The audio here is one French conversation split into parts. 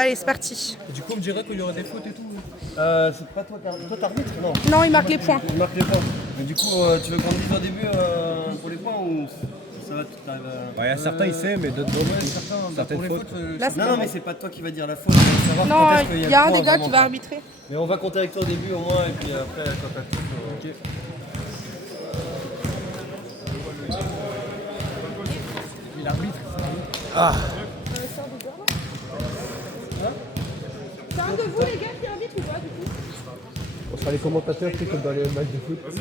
Allez, c'est parti. Et du coup, on me dirait qu'il y aura des fautes et tout. C'est pas toi t'arbitres? Non. Non, il marque les points. Il marque les points. Mais du coup, tu veux qu'on dise au début pour les points ou ça va, tu arrives à... Ouais, certains ils savent, mais d'autres non. Certaines pour les fautes. Là, Non, mais c'est pas toi qui va dire la faute, on va savoir Non, quand est-ce qu'il il y y a un le des point, gars vraiment qui va pas. arbitrer. Mais on va compter avec toi au début au moins, et puis après, quand t'as le truc... Ok. Et l'arbitre. C'est un de vous, les gars, qui arbitre ou pas, du coup? On sera les commentateurs, c'est comme dans les matchs de foot. Bonne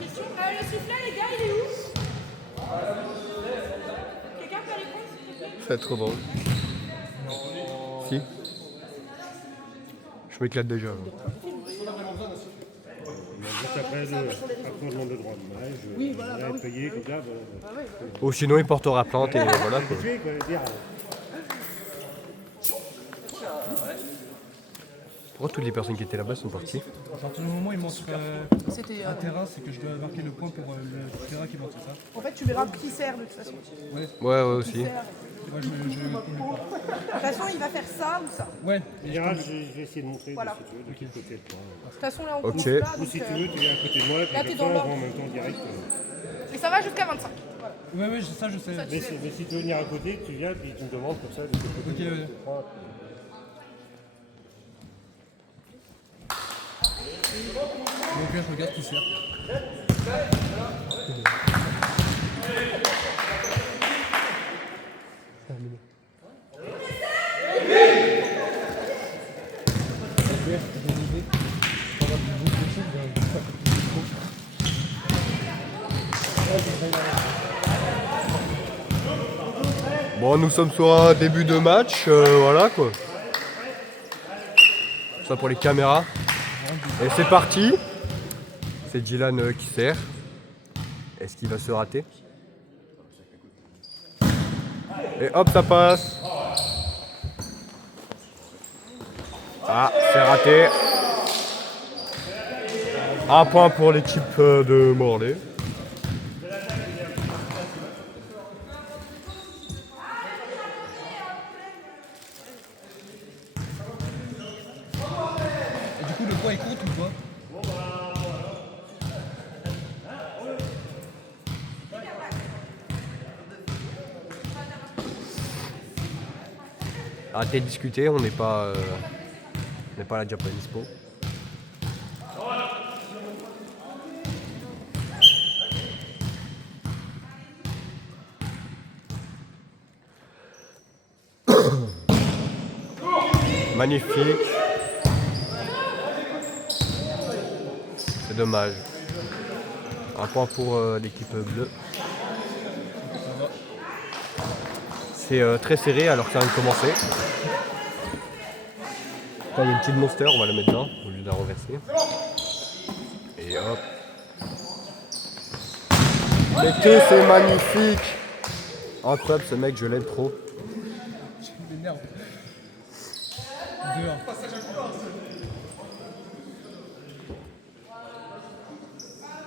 question. Le sifflet, les gars, il est où? Quelqu'un peut aller prendre, s'il te plaît? C'est trop drôle. Si. Je m'éclate déjà. là. Juste après, on demande le droit d'image, voilà, être payé, comme ça. Ou sinon il portera plainte et voilà quoi. Pourquoi toutes les personnes qui étaient là-bas sont parties? À partir du moment où il manque un terrain, c'est que je dois marquer le point pour le terrain qui manque, c'est ça? En fait, tu verras qui sert, de toute façon. Ouais aussi. Moi, je me pas. De toute façon, il va faire ça ou ça. Ouais. En général, je vais essayer de montrer Voilà. si tu veux, de quel côté le point. De toute façon, là, on Ok. compte pas. Ou Donc, si tu veux, tu viens à côté de moi, et là, puis t'es comme dans ça, on l'ordre. voit en même temps direct. Et ça va jusqu'à 25. Voilà. Ouais, ça je sais. Ça, tu sais. Mais si tu veux venir à côté, tu viens, puis tu me demandes comme ça, de quel côté. Ok, ouais. Donc là, je regarde qui sert. Bon, nous sommes sur un début de match, voilà quoi. Ça pour les caméras. Et c'est parti. C'est Dylan qui sert. Est-ce qu'il va se rater? Et hop, ça passe. Ah, c'est raté. Un point pour l'équipe de Morlaix. Et du coup, le point il compte ou pas? Arrêtez de discuter, on n'est pas à la Japanese Po. Magnifique. C'est dommage. Un point pour l'équipe bleue. C'est très serré alors que ça vient de commencer. Là, il y a une petite monster, on va la mettre là au lieu de la renverser. Et hop. L'été, c'est magnifique. Incroyable ce mec, je l'aime trop. Je m'énerve. 2-1.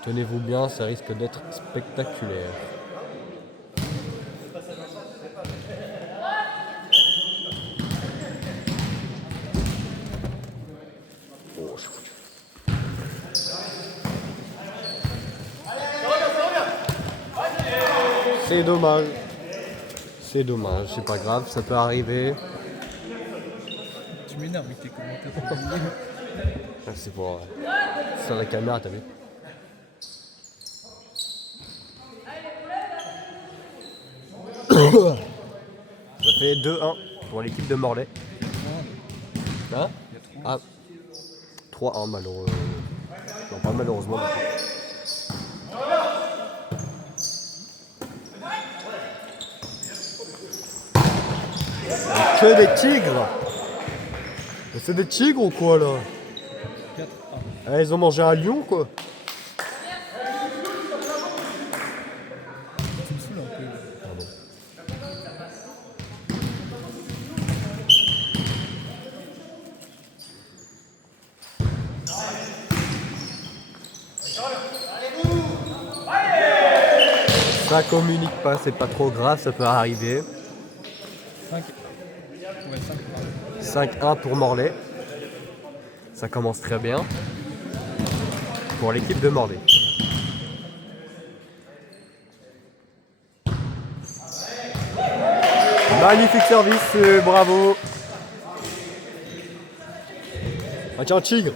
Tenez-vous bien, ça risque d'être spectaculaire. Oh, c'est foutu. C'est dommage. C'est dommage, c'est pas grave, ça peut arriver. Tu m'énerves avec tes commentaires. Ah, c'est pour sur la caméra, t'as vu? Ça fait 2-1 pour l'équipe de Morlaix. Hein? Ah, 3-1 malheureusement. Non, pas malheureusement. Que des tigres! Mais c'est des tigres ou quoi là? 4-1. Ah, ils ont mangé un lion quoi. Tu me saoules un peu. Pardon. Ça communique pas, c'est pas trop grave, ça peut arriver. 5. Ouais, 5. 5-1 pour Morlaix. Ça commence très bien. Pour l'équipe de Morlaix. Magnifique service, bravo. Ah tiens, tigre.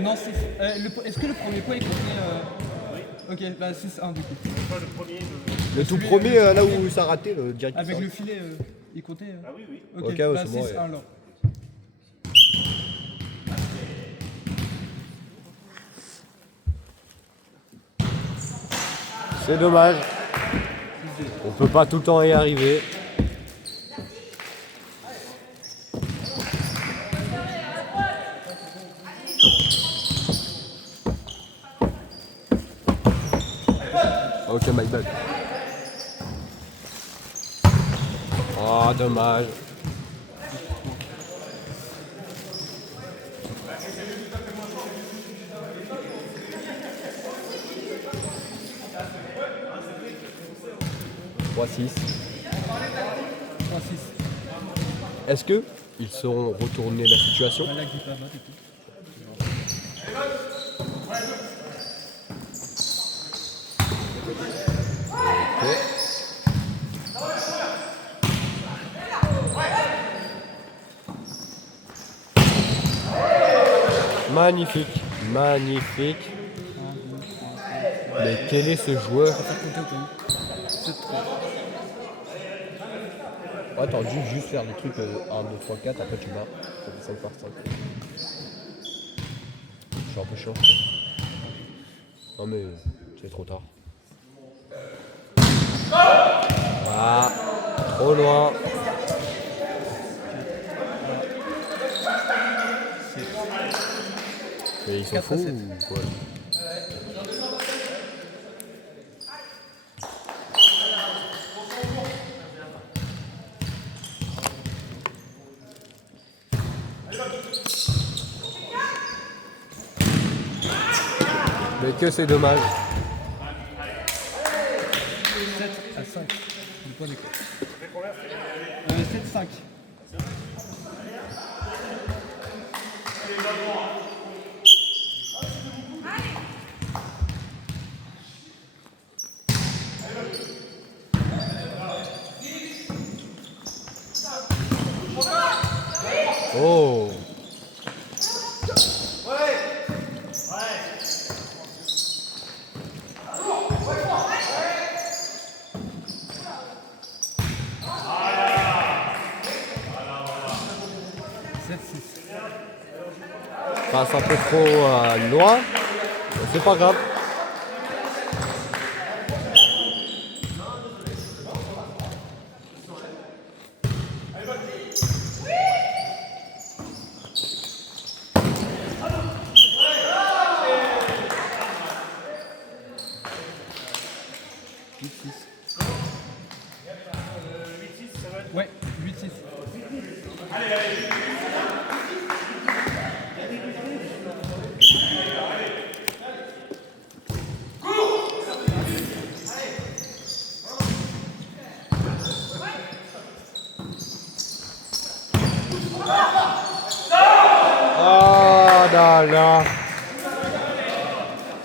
Non, 6. Est-ce que le premier point est compté Ok, bah 6-1 du coup. Le tout premier, là où ça a raté, le direct. Avec le filet, il comptait Ah oui, oui. Ok, Ok, ouais, bah c'est bon, 6-1 ouais. alors. C'est dommage. On peut pas tout le temps y arriver. Ok, my bad. Oh, dommage. « 3-6. 3-6. Est-ce que ils sauront retourner la situation? Là, qui pas bas, du coup. Magnifique, magnifique. Mais quel est ce joueur? Ouais, t'aurais dû juste faire des trucs 1, 2, 3, 4, après tu bats. Ça fait 5 par 5. Je suis un peu chiant. Non mais c'est trop tard. Ah, trop loin. Et ils sont fous ou quoi? Mais que c'est dommage. 7-5. Du point d'école. 7-5. Oh. Passe un peu trop loin. C'est pas grave. Ouais, 8-6. Oh là là.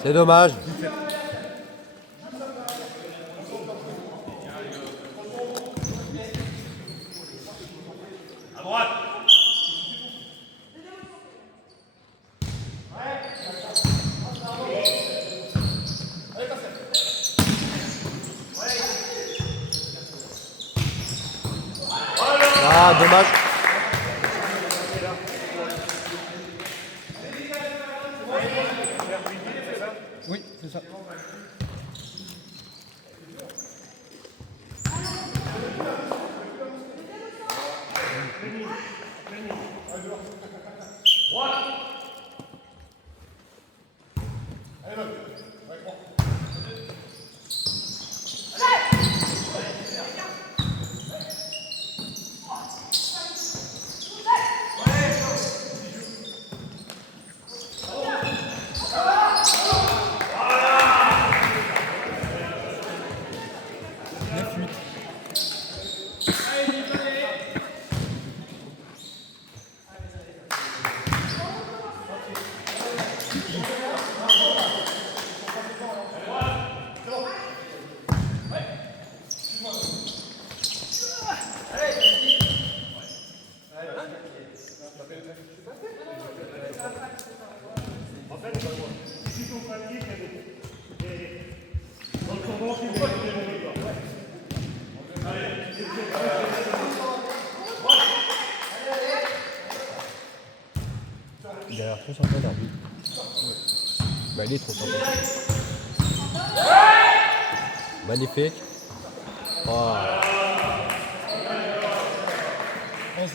C'est dommage. Ah, dommage. Oui, c'est ça. Il a l'air trop sympa d'arbitre. Bah il est trop sympa. Magnifique. Oh. 11.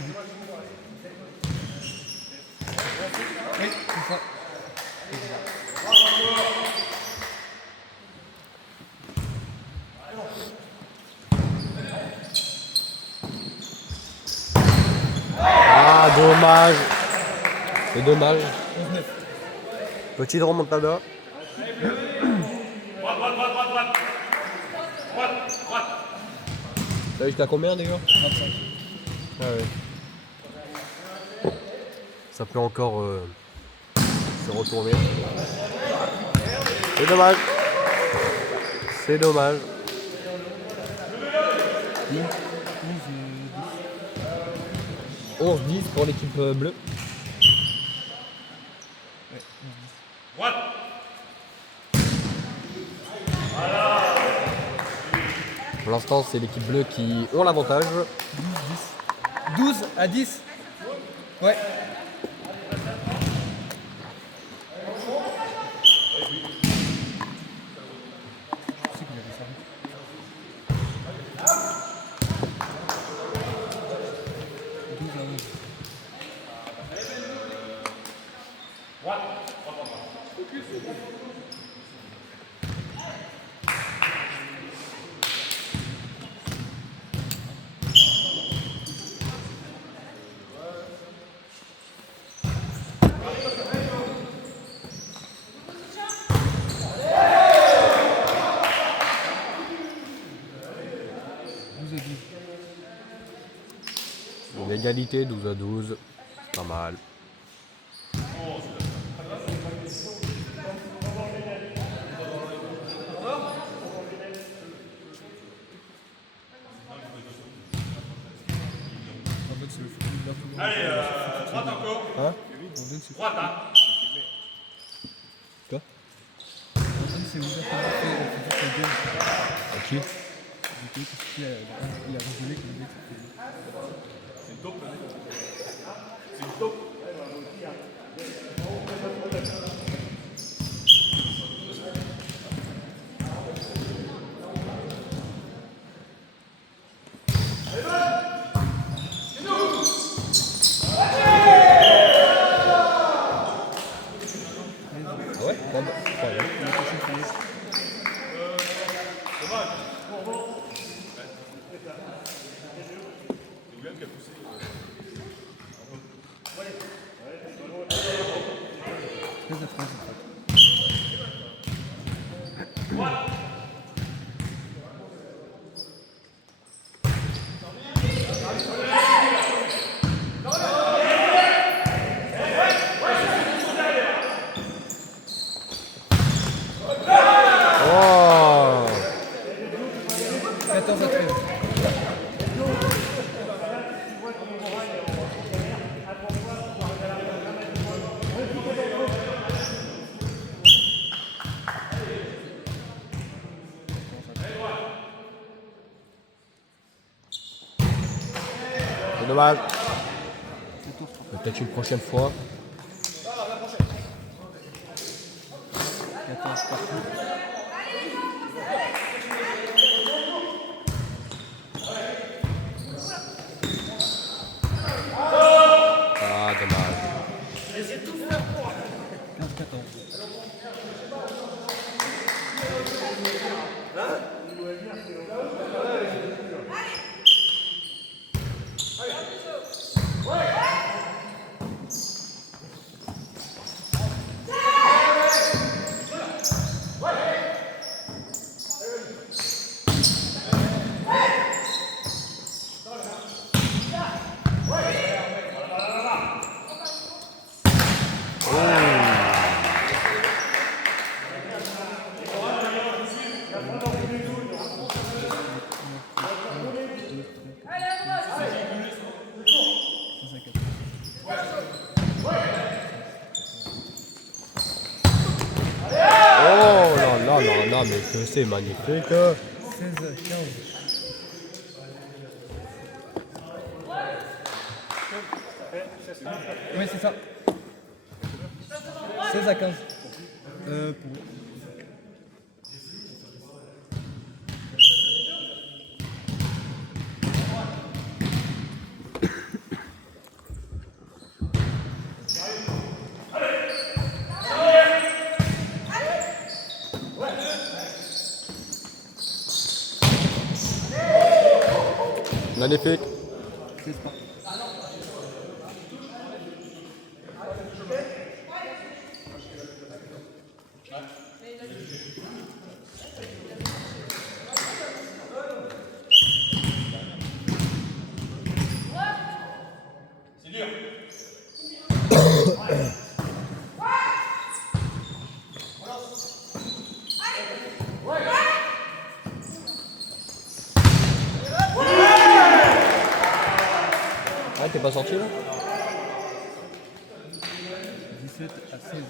Oui, c'est ça. Ah dommage. C'est dommage. 11-9. Petite remontada. T'as jusqu'à combien d'ailleurs? 25. Ah ouais. Ça peut encore se retourner. C'est dommage. C'est dommage. 11-10 pour l'équipe bleue. Pour l'instant, c'est l'équipe bleue qui ont l'avantage. 12-10. Ouais. Je sais qu'il avait servi. L'égalité 12-12. C'est pas mal. Allez, droite encore. Hein? Droite, hein. Quoi? C'est ouvert pour faire la gueule. À qui? Il a rigolé comme le mec. C'est une taupe, le mec. C'est une taupe. Ouais, pas mal. Oh! 14-13. C'est dommage. Peut-être une prochaine fois. 14 partout. Ah, dommage. 15-14. Non, mais que c'est magnifique. 16, 15. Oui, c'est ça. 16 à 15. Pour... Magnifique. 16 partout. Ah, t'es pas sorti là? 17 à 16.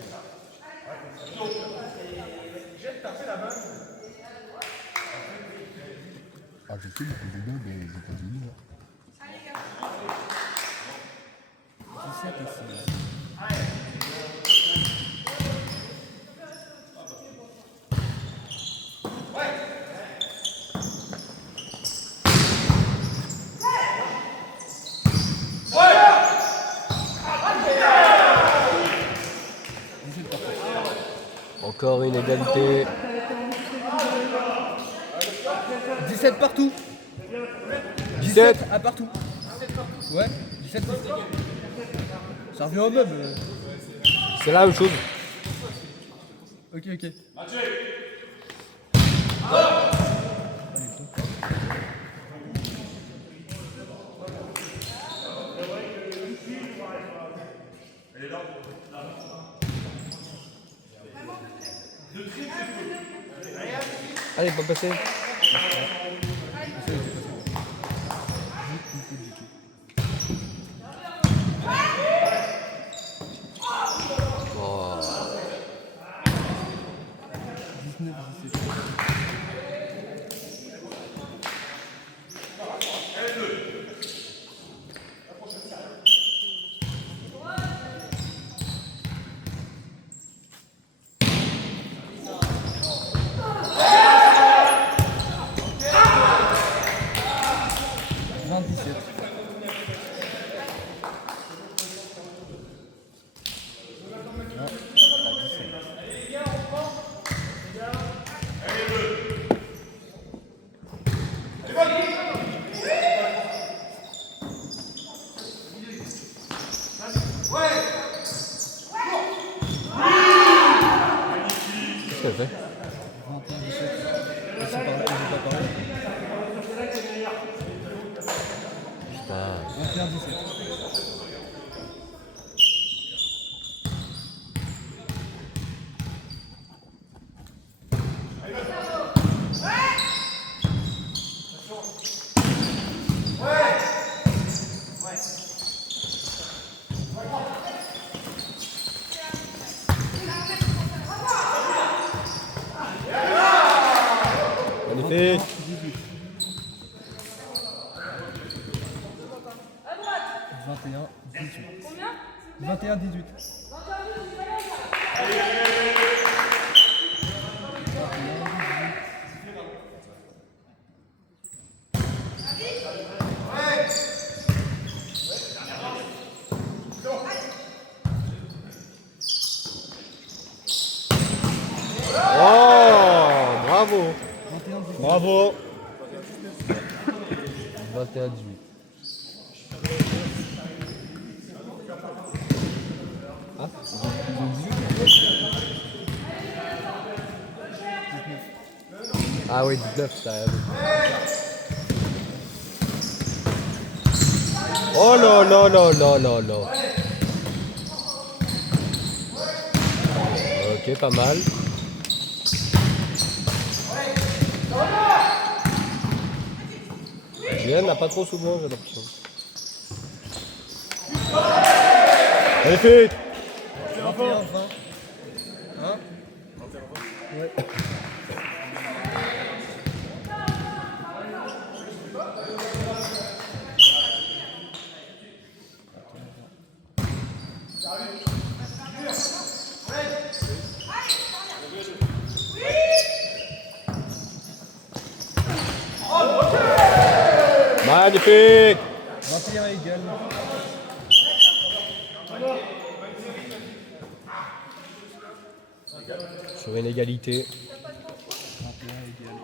Ah, je sais, le judo des États-Unis. 17 à 16. Encore une égalité. 17 partout. 17. À partout. Ouais, 17 partout. Ça revient au même. C'est la même chose. Ok, ok. Allez, pas passer. Oh. 19, 17. Qu'est-ce qu'elle fait? 21, 17. C'est par là que j'ai pas parlé. Putain. 21, 17. Magnifique. 21, 18. 21, 18. Oh, bravo. 21, 18. Bravo. 21, 18. Ah, ah oui, 19, t'as raison. Oh là là là là là là. Ok, pas mal. Julien n'a pas trop souvent, j'ai l'impression. Magnifique. 21, 20. Hein? Ouais. Magnifique. 21 égal. Sur une égalité. 21 égal.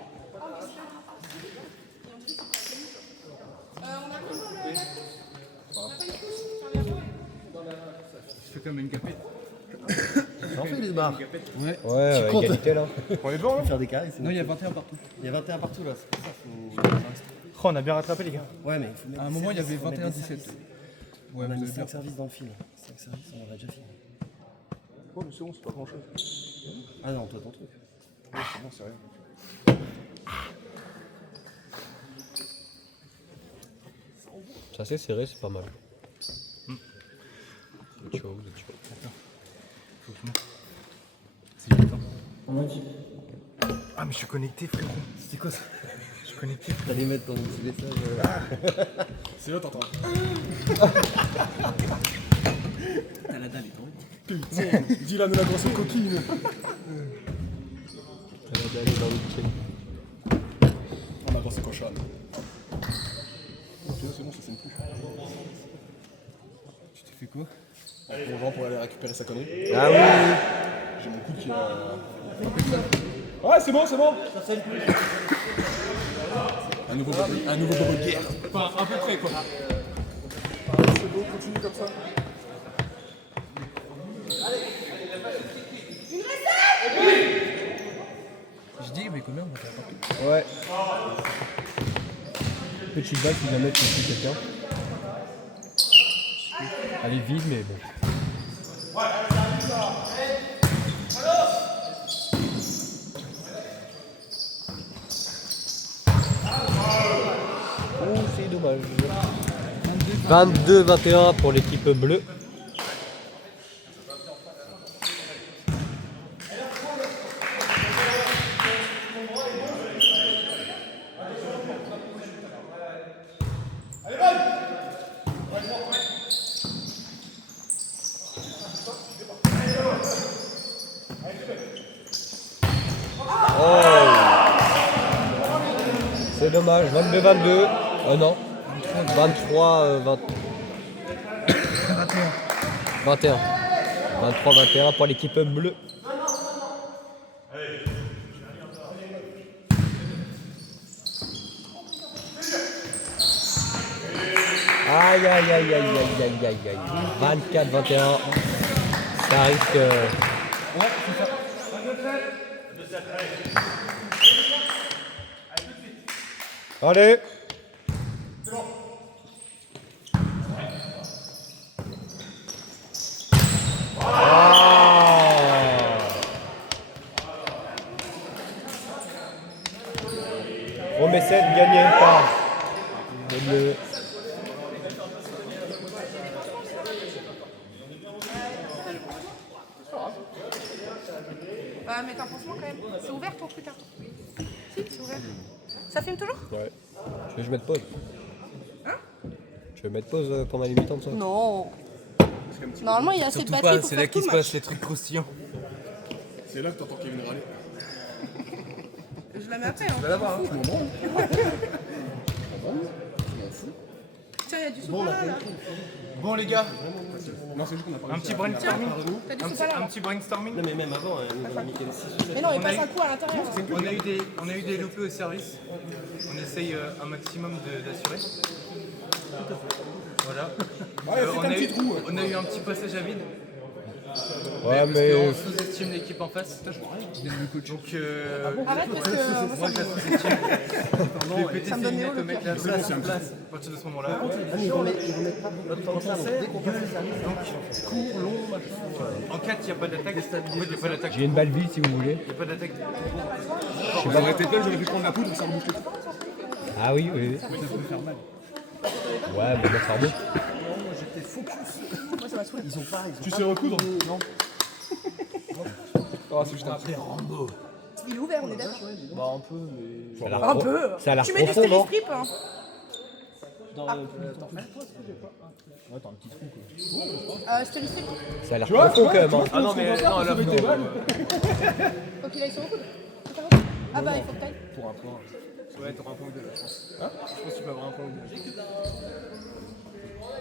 Je fais comme une capette. J'en fais les barres. Ouais. Ouais, égalité là. On est bon là. Faire des carrés, c'est Non, il y a 21 partout. Il y a 21 partout là, c'est pour ça qu'il faut. Oh, on a bien rattrapé les gars. Ouais, mais il faut mettre. À un des moment, il y services, avait faut mettre des 21-17. services. Ouais, On a vous mis avez 5 bien. services dans le fil. 5 services, on aurait déjà fini. Oh, mais c'est bon, c'est pas grand chose. Ah non, toi ton truc. Ouais, c'est bon, c'est rien. C'est assez serré, c'est pas mal. Vous êtes chaud, vous êtes chaud. Faut que je monte. C'est longtemps. Ah, mais je suis connecté, frérot. C'est quoi ça? Je suis connecté. T'allais mettre ton petit message. C'est là, t'entends. T'as la dalle et ton. Putain, Dylan la grosse coquine. Elle va aller dans le pied. On a grosse cochonne. Ok, c'est bon, ça saigne plus. Tu t'es fait quoi? Mon genre pour aller récupérer sa connerie. Ah oui. J'ai mon coude qui Ouais, c'est bon, c'est bon. Ça saigne plus. Un nouveau bobo de guerre. Enfin, à peu près quoi. C'est bon, continue comme ça. Je dis, mais combien on va faire partout? Ouais. Petit bac, il va mettre ici quelqu'un. Elle est vide, mais bon. Oh, c'est dommage. 22-21 pour l'équipe bleue. C'est dommage, 22-22. Non. 23-20. 21. 23-21 pour l'équipe bleue. Aïe aïe aïe aïe aïe aïe aïe aïe. 24-21. Ça risque. Allez. On essaie de gagner une part. Le... Mais t'as franchement quand même. C'est ouvert ton truc, hein? Si, c'est ouvert. Ça filme toujours? Ouais. Tu veux que je mette pause? Hein? Tu veux mettre pause pendant les mi-temps de ça? Non. Normalement, il y a assez de Surtout batterie pas, pour c'est faire là tout qu'il le se match. passe les trucs croustillants. C'est là que t'entends Kevin râler. Je la mets après, hein. Tu vas l'avoir, hein. Tiens, il y a du sopalin là. Bon les gars, Non, c'est juste qu'on a pas un petit brainstorming. T'as du Un sopalin là. petit brainstorming. Non, mais même avant, on a mis 6 ou 7. Mais non, il On a passe eu- un coup à l'intérieur. On a eu des loupés au service. On essaye un maximum d'assurer. Voilà. On a eu un petit passage à vide. Ouais, Parce mais. qu'on sous-estime l'équipe en face. Donc Arrête parce que moi je la sous-estime. Je vais péter Ça me ses donne des lunettes hauts, au mec là, place en place. À partir de ce moment-là. Ah, mais ils remettent pas notre temps ça, donc dès qu'on passe les services, court, long, machin. En 4, il n'y a pas d'attaque. En fait, il n'y a pas d'attaque. J'ai une balle vide si vous voulez. Il n'y a pas d'attaque. J'aurais été plein, j'aurais pu prendre la poudre et ça rebouche les trucs. Ah oui, oui. oui. Ça peut faire mal. Ouais, mais bon, ça remonte. moi ça m'a saoulé. Ils ont pas, Tu sais recoudre? Non. Oh, c'est juste un peu Rambo. Il est ouvert, on est d'accord. Bah, un peu, mais. Ça a l'air Un pro- peu. Ça a l'air Tu mets du profond, non? stéristrip, hein. Stéristrip. Ça a l'air profond quand même. Hein. Ah non, mais non, là, non. Faut qu'il aille sur le coude. Ah bah, il faut que t'ailles. Pour un point. Ouais, t'auras un point ou deux là, je pense. Hein? Je pense que tu peux avoir un point ou deux.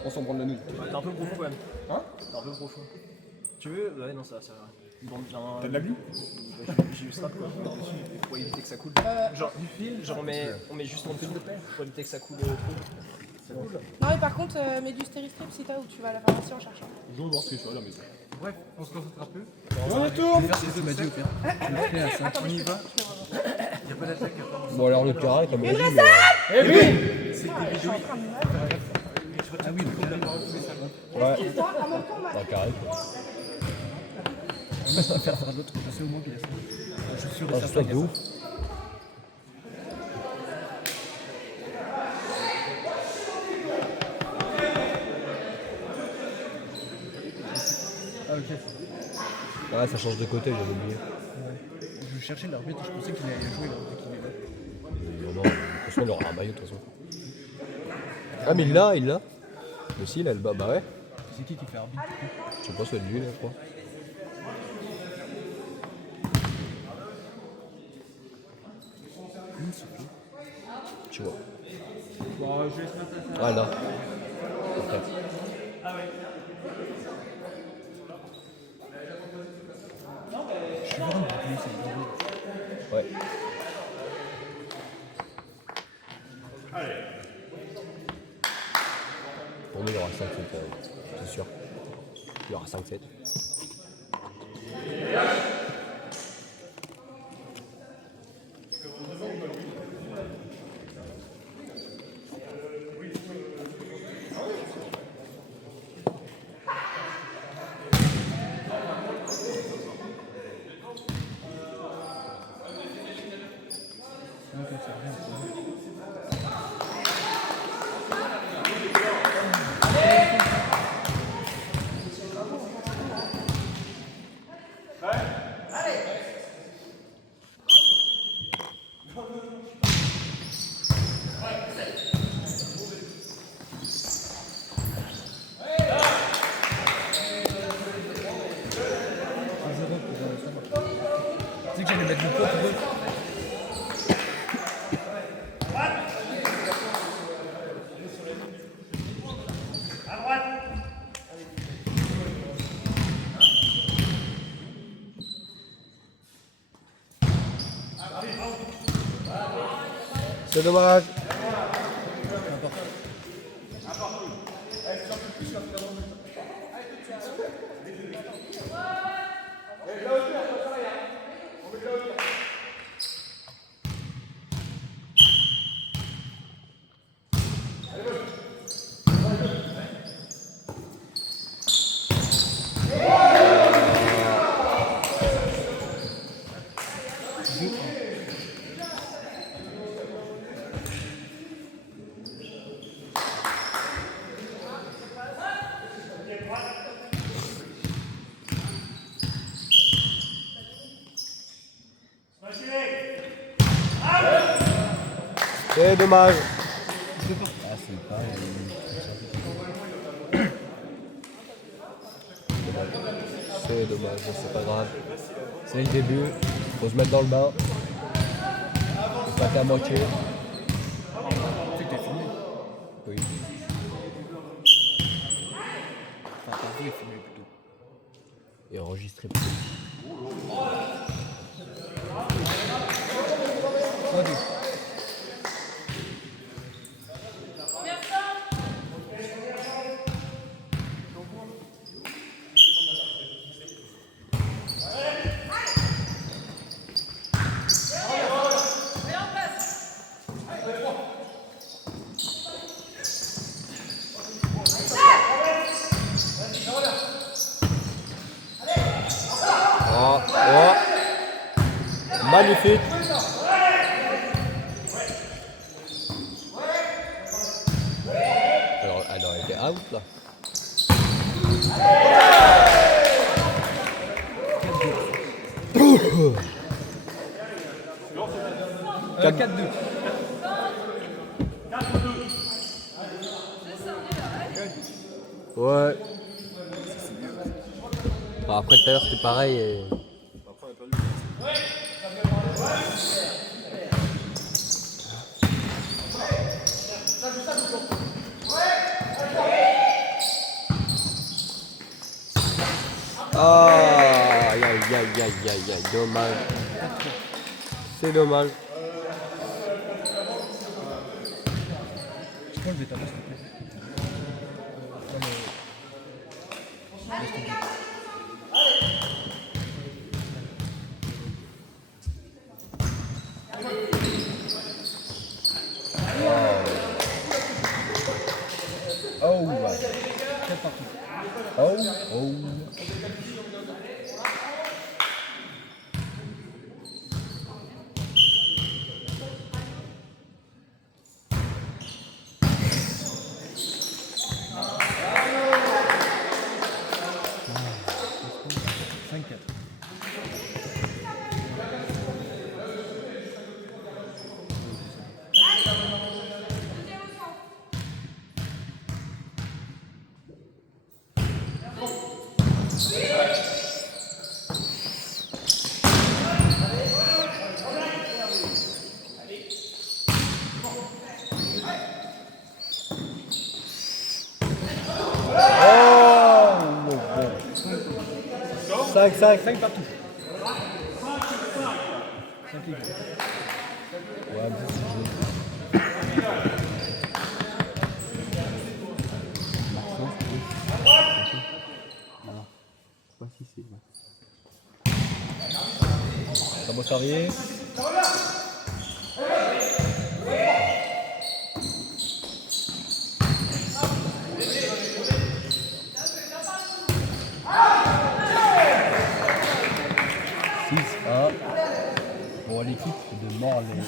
On s'en prend de la nouille. Ouais, t'es un peu profond quand même. Hein? T'es un peu profond. Tu veux? Ouais, non, ça va servir à rien. T'as de la glue? J'ai eu ça quoi. Pour éviter que ça coule. Genre, du fil, genre on met juste en dessous pour éviter que ça coule trop. Non, mais par contre, mets du stéristrip si t'as ou tu vas à la pharmacie en cherchant. Je vais voir ce que je fais à la maison. Bref, on se concentre un peu. On retourne. C'est ce que tu m'as dit au pire. Attends, On y va. je Y'a pas d'attaque. Bon, alors le carré, comme on a dit, mais. Eh oui! C'est des suis en bidouilles. train de me Ah oui, le carré. Ouais. Toi, à mon tour, Pas carré, quoi. On va faire de l'autre passer au moins qu'il a ça. Je suis sûr et Ah, certain c'est qu'il y a de ouf. ça. Ah ok. Ouais, ça change de côté, j'avais oublié. Je cherchais l'arbitre, je pensais qu'il allait jouer là, qu'il est là. Non, non, de toute façon, il aura un maillot, de toute façon. Ah, mais il l'a. Mais si, il a le bas, bah ouais. C'est qui fait arbitre? Je sais pas, c'est lui, là, je crois. Tu vois. Ah, là. Après. Ouais. Pour nous, il y aura 5-7, c'est sûr. Il y aura 5-7. Tu sais que j'allais mettre du pot pour eux. C'est dommage. C'est dommage. Ah, c'est pas. C'est dommage, c'est pas grave. C'est le début, faut se mettre dans le bain. Pas qu'à moitié. Tu sais que t'as filmé. Oui. Enfin, t'as vu filmé plutôt. Et enregistré. 3-2. Oh, oh. Magnifique. Alors, elle aurait été out là. 4-2. Ouais. Bon, après tout à l'heure c'était pareil. Et... Ah, aïe, aïe, aïe, aïe, aïe, aïe, dommage. C'est dommage. Je peux lever ta main, s'il te plaît. Non, mais... Laisse tomber. Oh, ouais. C'est parti. Oh, oh. Cinq, cinq. 5 partout. 5 égaux. Ouais, mais c'est joli. Ça va servir. Pour l'équipe de Morlaix.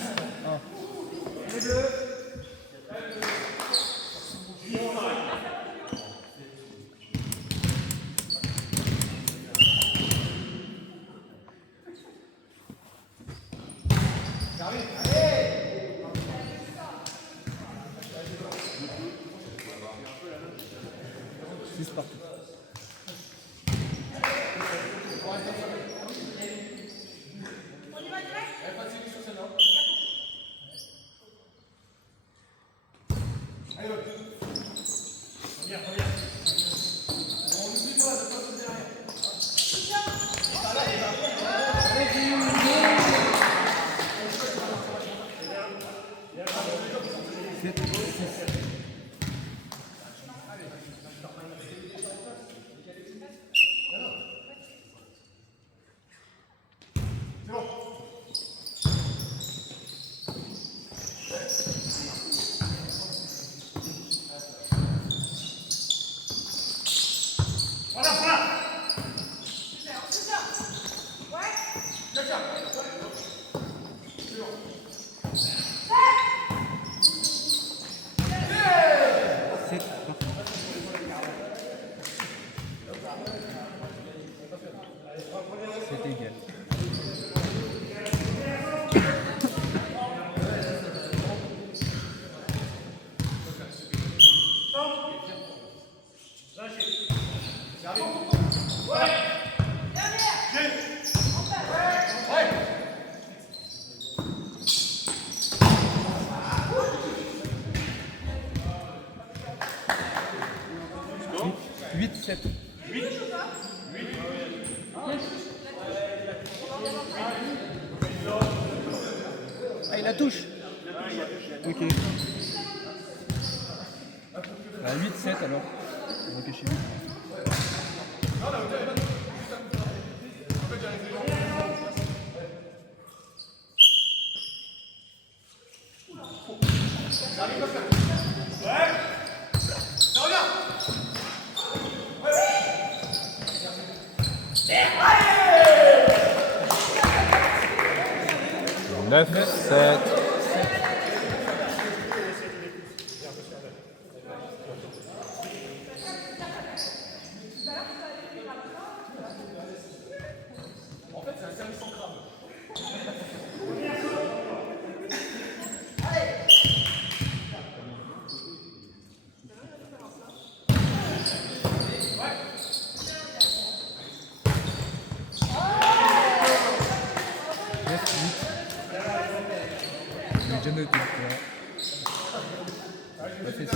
Six partout. C'est égal. Huit, 7. Ah, il la touche. Ok. 8-7 alors. On va cacher 8. Neuf, 7. J'ai déjà noté. Pas fait ça.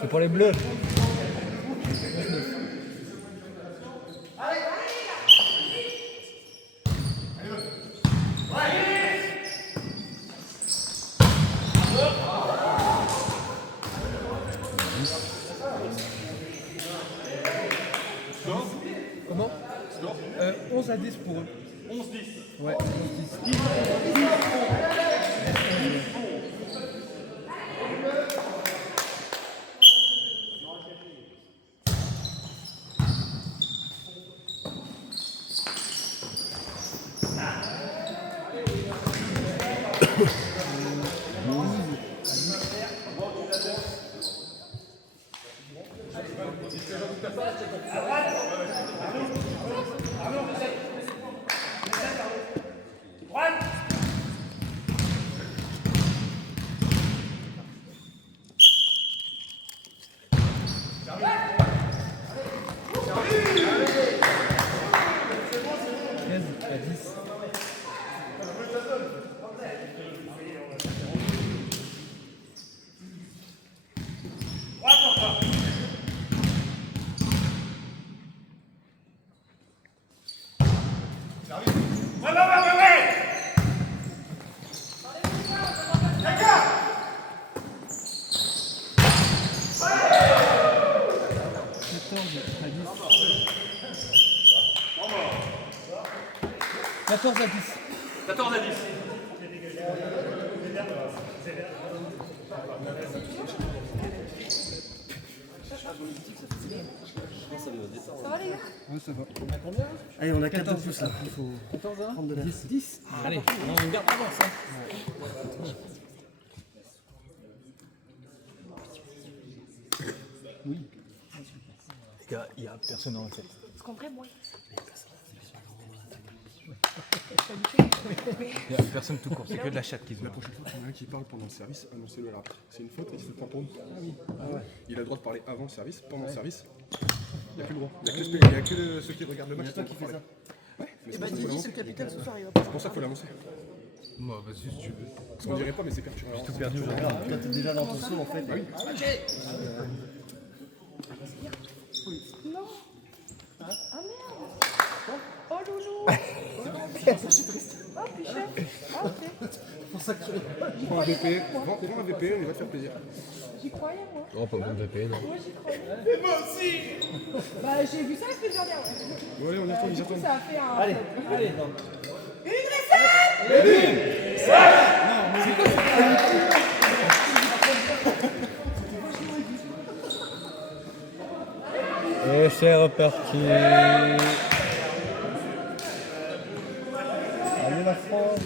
C'est pour les bleus. Comment 11 à 10 pour eux. 11-10. Ouais, 11-10. Ça va les gars? Ouais, ça va. Allez, on a 4 de plus là. Il faut 14 hein? prendre de l'air. 10. Allez, on garde l'avance. Hein. Oui. Les gars, il n'y a personne dans la tête. Parce qu'en vrai, moi. Il n'y a personne tout court, c'est que de la chatte qui se La voit. prochaine fois qu'il y en a un qui parle pendant le service, annoncez-le à l'arbitre. C'est une faute et il se prend pour nous. Il a le droit de parler avant le service, pendant le service. Il n'y a plus le droit. Il n'y a que ceux qui regardent le match. toi qui fais ça. Ouais, mais c'est Bah, pour ça qu'il faut dis l'annoncer. ce capitaine ce soir, il va C'est pour ça qu'il faut l'annoncer. Moi, vas-y si tu veux. Parce qu'on dirait pas, mais c'est perturbant. Tout perdu aujourd'hui. Quand t'es déjà dans ton saut en fait. Non. Ah merde. Oh loulou. Oh Pichet. Ah ok. Prends un VPN, prends un VPN, il va te faire plaisir. J'y croyais moi. Oh, pas besoin de VPN. Moi j'y croyais. Et moi aussi. Bah j'ai vu ça la semaine dernière. Ouais. Bon allez, on y retourne, Du coup ça a fait un... Allez, non. Et c'est reparti. Allez la France.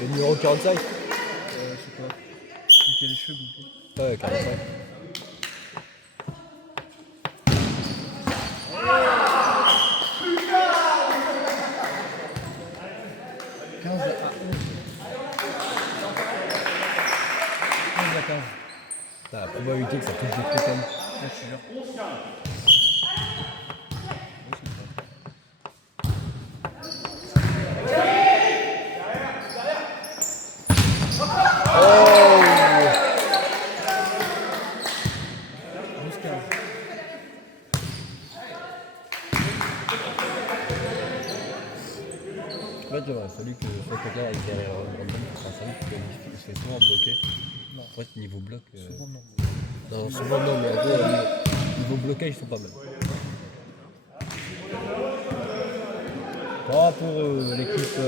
Le numéro 45. Je sais pas. Vu qu'il y a les cheveux bouclés. Ouais, 45. T'as la probabilité que ça touche des trucs comme. Je te jure. En fait, il aurait fallu que ce soit quelqu'un avec derrière Brandon pour faire ça, parce qu'il se fait souvent bloquer. En fait, niveau bloc. Non, souvent non, mais en gros, niveau blocage, ils sont pas mal. Pas pour l'équipe.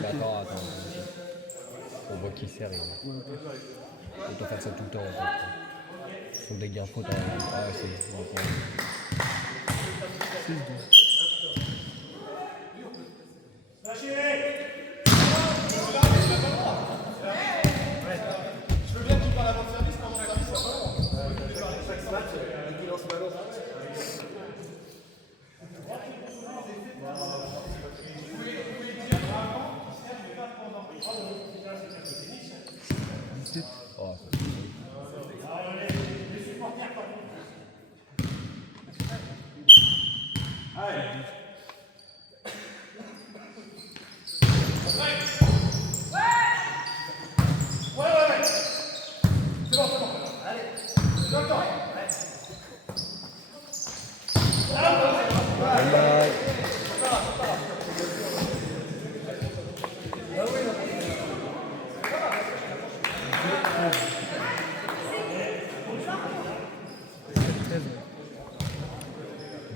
Mais attends. On voit qui sert. On doit faire ça tout le temps en fait. Ils font des gains fautes. Ah, c'est bon. Oh, «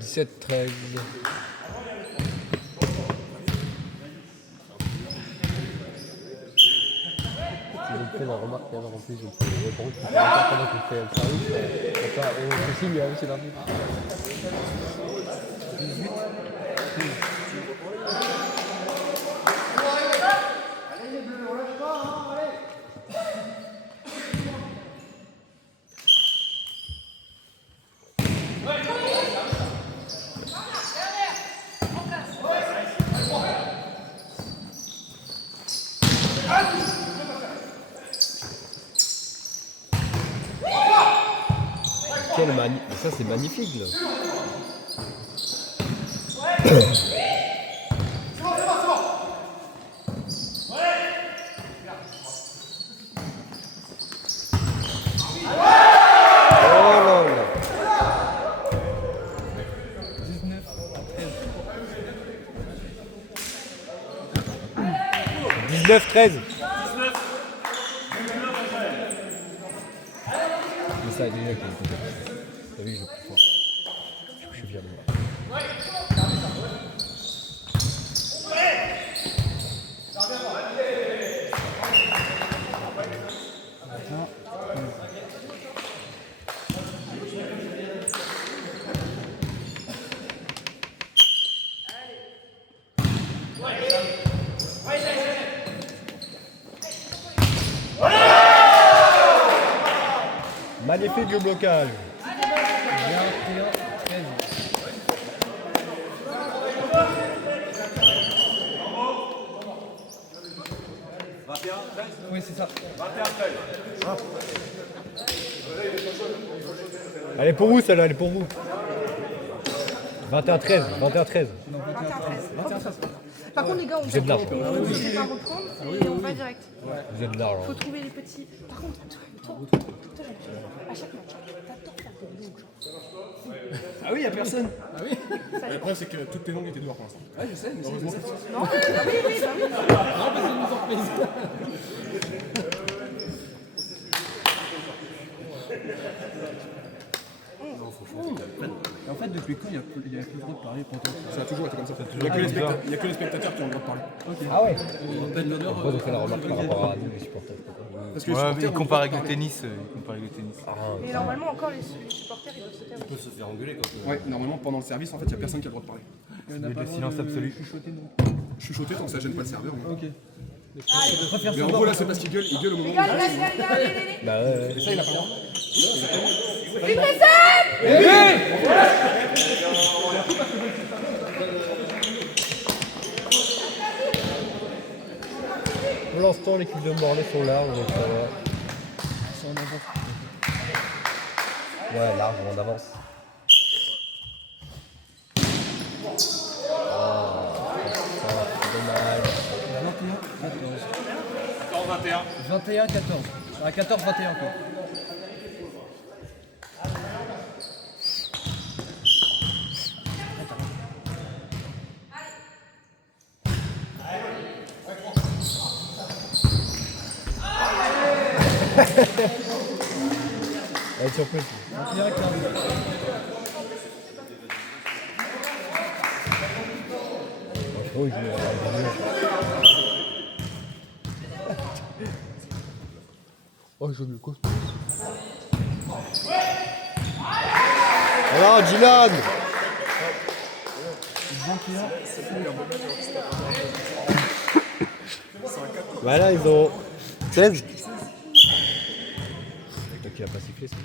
17-13. J'ai fait la remarque d'ailleurs en plus, j'ai fait le banque qui fait encore pendant qu'il fait le service. On se signe, c'est l'arbitre. 18. Ça c'est magnifique là. Oh là là. 19-13. Mais ça a déjà été. T'as vu, je suis fort. Je suis fier de moi. Magnifique le blocage. 21, 13. Oui, c'est ça. Elle est pour vous celle-là, elle est pour vous. 21-13, 21-13. Non, 21, 13. Par contre, les gars, on Vous êtes large. on va reprendre et on va direct. Vous êtes large. Faut trouver les petits. Par contre, toi, à chaque match, t'adores faire des longues. Ah oui, y'a personne. Ah oui. Le problème, c'est que toutes tes langues étaient dehors pour l'instant. Ouais, je sais, mais Heureusement. Non, bah oui, bah oui. En fait, depuis quand il n'y a plus le droit de parler pendant Ça a toujours été comme ça. Il n'y a que les spectateurs qui ont le droit de parler. Ah ouais. on rappelle l'honneur. Pourquoi ils ont fait la remarque par rapport à nous, les supporters? Parce que les Ouais, supporters il ont le compare droit avec de le parler. tennis. Il compare avec le tennis. Et normalement, encore, les supporters, ils doivent se taire. On peut se faire engueuler quand Ouais, normalement pendant le service, en fait, il n'y a personne qui a le droit de parler. On n'a Le pas le droit silence de absolu. chuchoter, non. Chuchoter tant que ça gêne pas le serveur. moi. Ok. Mais en gros, là, c'est parce qu'il gueule au moment où Allez, allez, allez, allez, allez. Bah ouais. Et ça, il a pas le droit. Pour l'instant, l'équipe de Morlaix sont là, donc ça va. C'est en avance. Ouais, large, on avance. Dommage. 21, 14. 21, 14. Ah, 14, 21 quoi. Elle est surprise. 21, 15. Oh, il joue. Oh, il joue mieux quoi. Alors, Dylan! Voilà, ils ont 16. Donc il a pas sifflé, c'est bon.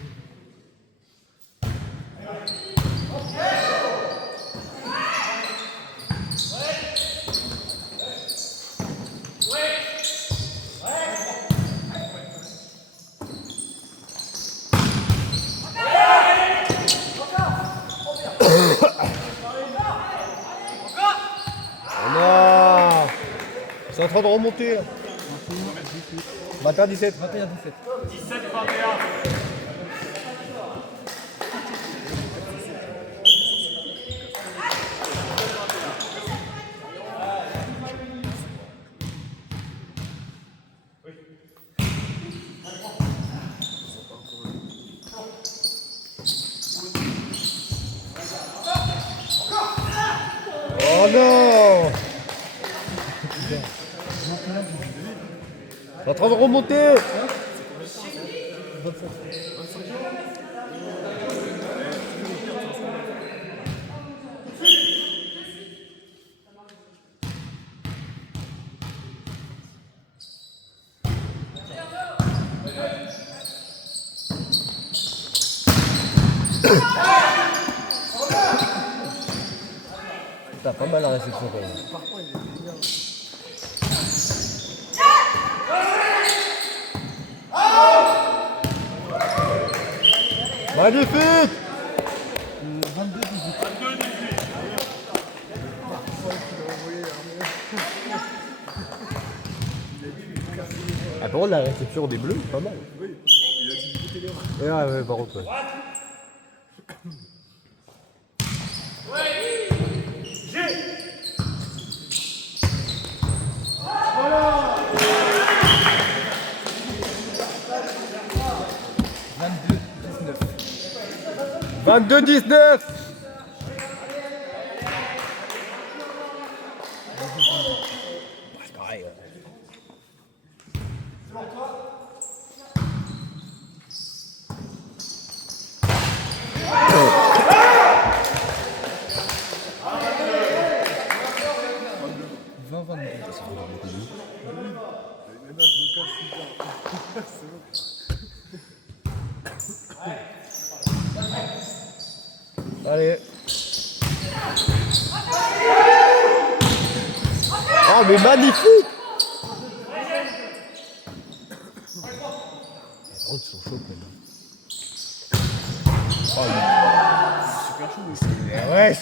Oh non! C'est en train de remonter. 21, 17. 21, 17. Oh non! C'est en train de remonter! T'as pas mal la réception quand même. Magnifique! 22, 18. Ah, par contre, la réception des bleus, pas mal. Ouais, ouais, par contre, ouais. « 22-19 » C'est pareil, ouais. Allez. Oh mais magnifique! Oh, ils sont chauds quand même. Oh, super chaud aussi. Ouais.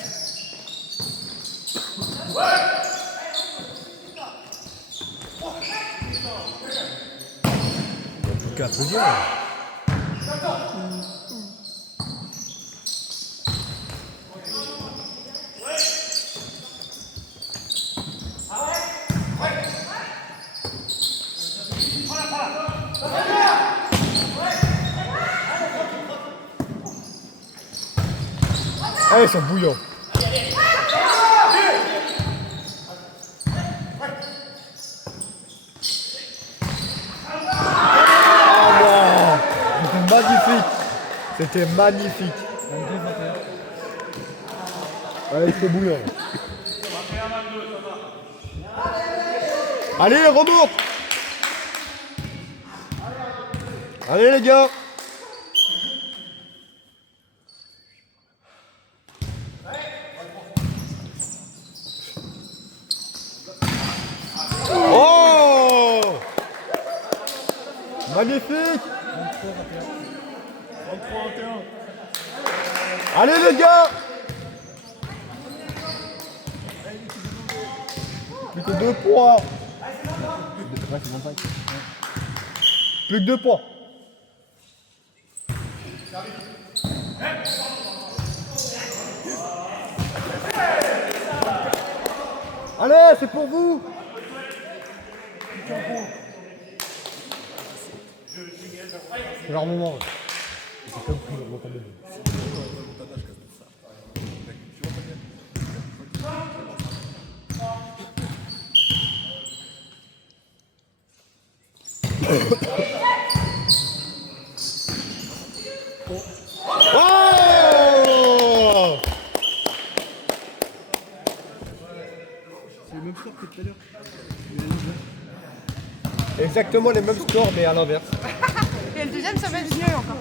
Il y a plus qu'à applaudir. Allez, ils sont bouillants. C'était magnifique. C'était magnifique. 22-21. Allez, c'est bouillant. Allez, remonte. Allez les gars. Oh, magnifique. Allez les gars. Plus que 2 points. Plus que 2 points. Allez, c'est pour vous. C'est leur moment. C'est comme pris, on entend bien. Oh, C'est le même score que tout à l'heure. exactement les mêmes scores mais à l'inverse. Et le deuxième, ça va être mieux encore.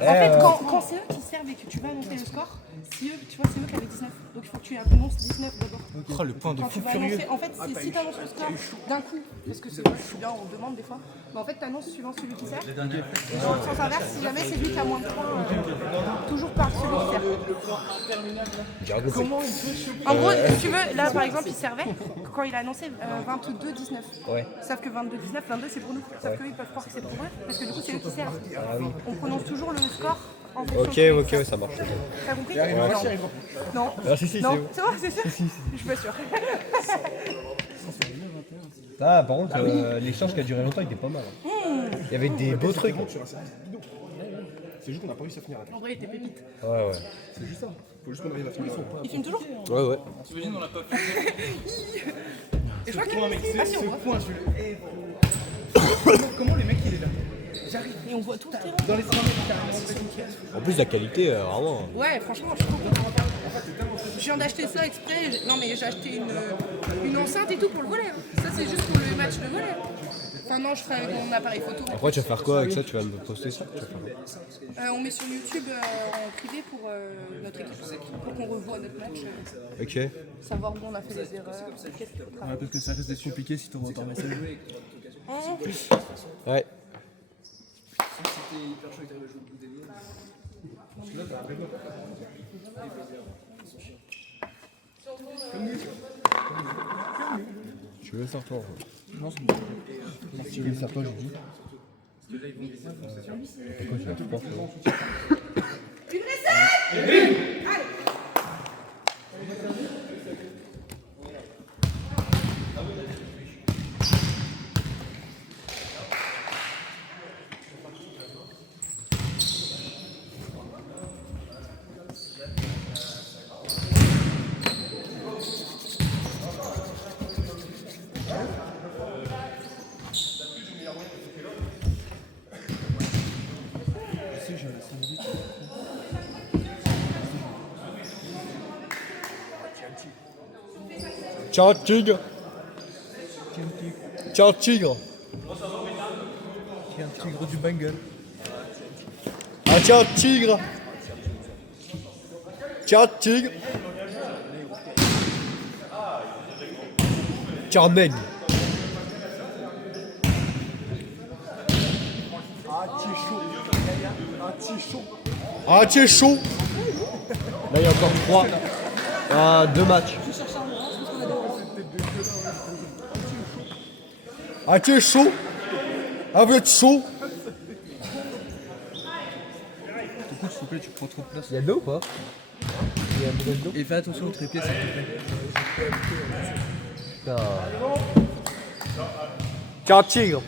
En fait, quand c'est eux qui servent et que tu vas annoncer le score, si eux, tu vois, c'est eux qui avaient 19. Donc il faut que tu annonces 19 d'abord. Oh, le point de Quand fou tu vas furieux. annoncer, en fait, si tu annonces le score d'un coup, parce que c'est bien, on demande des fois, mais en fait, tu annonces suivant celui qui sert. Et dans le sens inverse, si jamais c'est lui qui a moins de points, toujours par celui qui sert. En gros, si tu veux, là par exemple, il servait quand il a annoncé 22-19. Ouais. Sauf que 22-19, 22 c'est pour nous. Sauf qu'eux ils peuvent croire que c'est pour eux, parce que du coup c'est eux qui servent. On prononce toujours le score en fonction. Ok, ça marche. T'as compris? Non. Ah, si, Non, c'est c'est vrai, c'est sûr. Je suis pas sûre. Ah, par contre, l'échange qui a duré longtemps était pas mal. Il y avait des beaux trucs. Sur un service bidon. C'est juste qu'on n'a pas réussi à finir. En vrai, il était pépite. Ouais. C'est juste ça. Faut juste qu'on arrive à finir. Il filme toujours? Ouais. T'imagines, on l'a pas fait. Et je crois qu'il ah, si, on voit. Point, je le. Comment les mecs il est là? J'arrive. Et on voit tout le terrain. Dans les 100 mètres carrément. En plus, la qualité, vraiment. Ouais, franchement, je suis trop contente. Je viens d'acheter ça exprès. Non, mais j'ai acheté une enceinte et tout pour le volet. Ça, c'est juste pour le match de volet. Enfin, non, je ferai avec mon appareil photo. Après, tu vas faire quoi avec ça? Tu vas me poster ça? On met sur YouTube en privé pour notre équipe, pour qu'on revoie notre match. Ok. Savoir où on a fait des erreurs. Qu'est-ce qu'il faut Ouais, travailler. parce que ça risque d'être compliqué si t'envoies par message. Ouais. Tu veux faire toi? Non, c'est bon. Si tu veux faire toi, j'ai dit. Pourquoi tu vas te porter? Ciao tigre. Ciao tigre. Qui est un tigre du Bengal. Ah ciao tigre. Ciao tigre. Ciao nègre. Ah tu es chaud. Là il y a encore 2 matchs. Ah tu es chaud. Ah vous êtes chaud. Du coup, s'il te plaît, tu prends trop de place. Il y a de l'eau ou pas? Il y a un bouteille d'eau. Et fais attention au trépied, s'il te plaît. Putain. Ciao tigre.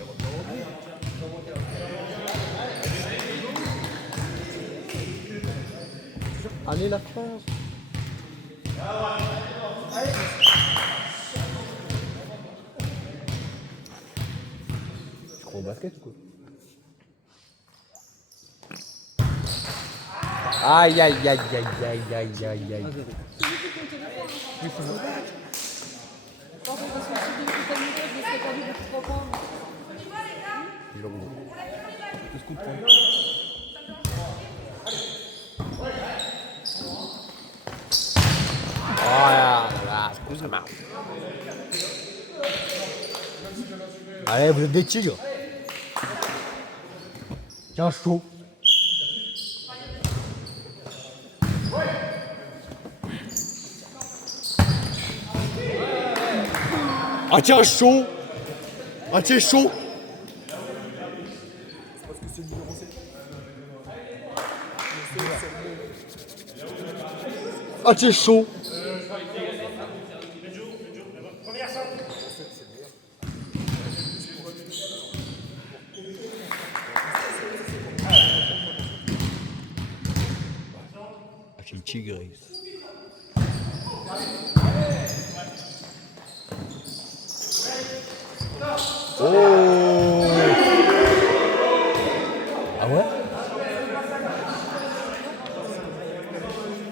Allez la France. Tu crois au basket ou quoi? Aïe aïe aïe aïe aïe aïe aïe aïe. Allez, vous êtes des tigres. Tiens, chaud. Ah tiens, chaud. Ah tiens, chaud. Ah tiens, chaud. C'est le tigre. Oh. Ah ouais?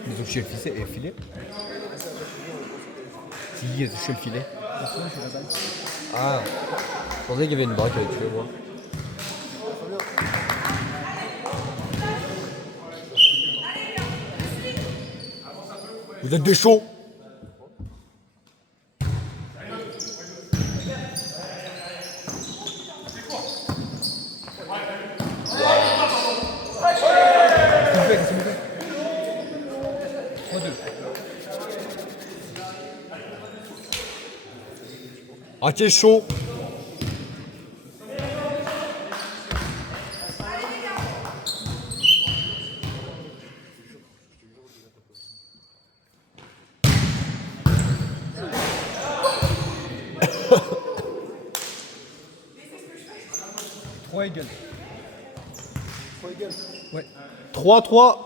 Ils ont touché le filet. Si, ils ont touché le filet. Ah, je pensais qu'il y avait une braque avec eux, moi. Vous êtes des chauds. Ah, t'es chaud. Égal. 3 égal. Ouais. 3-3.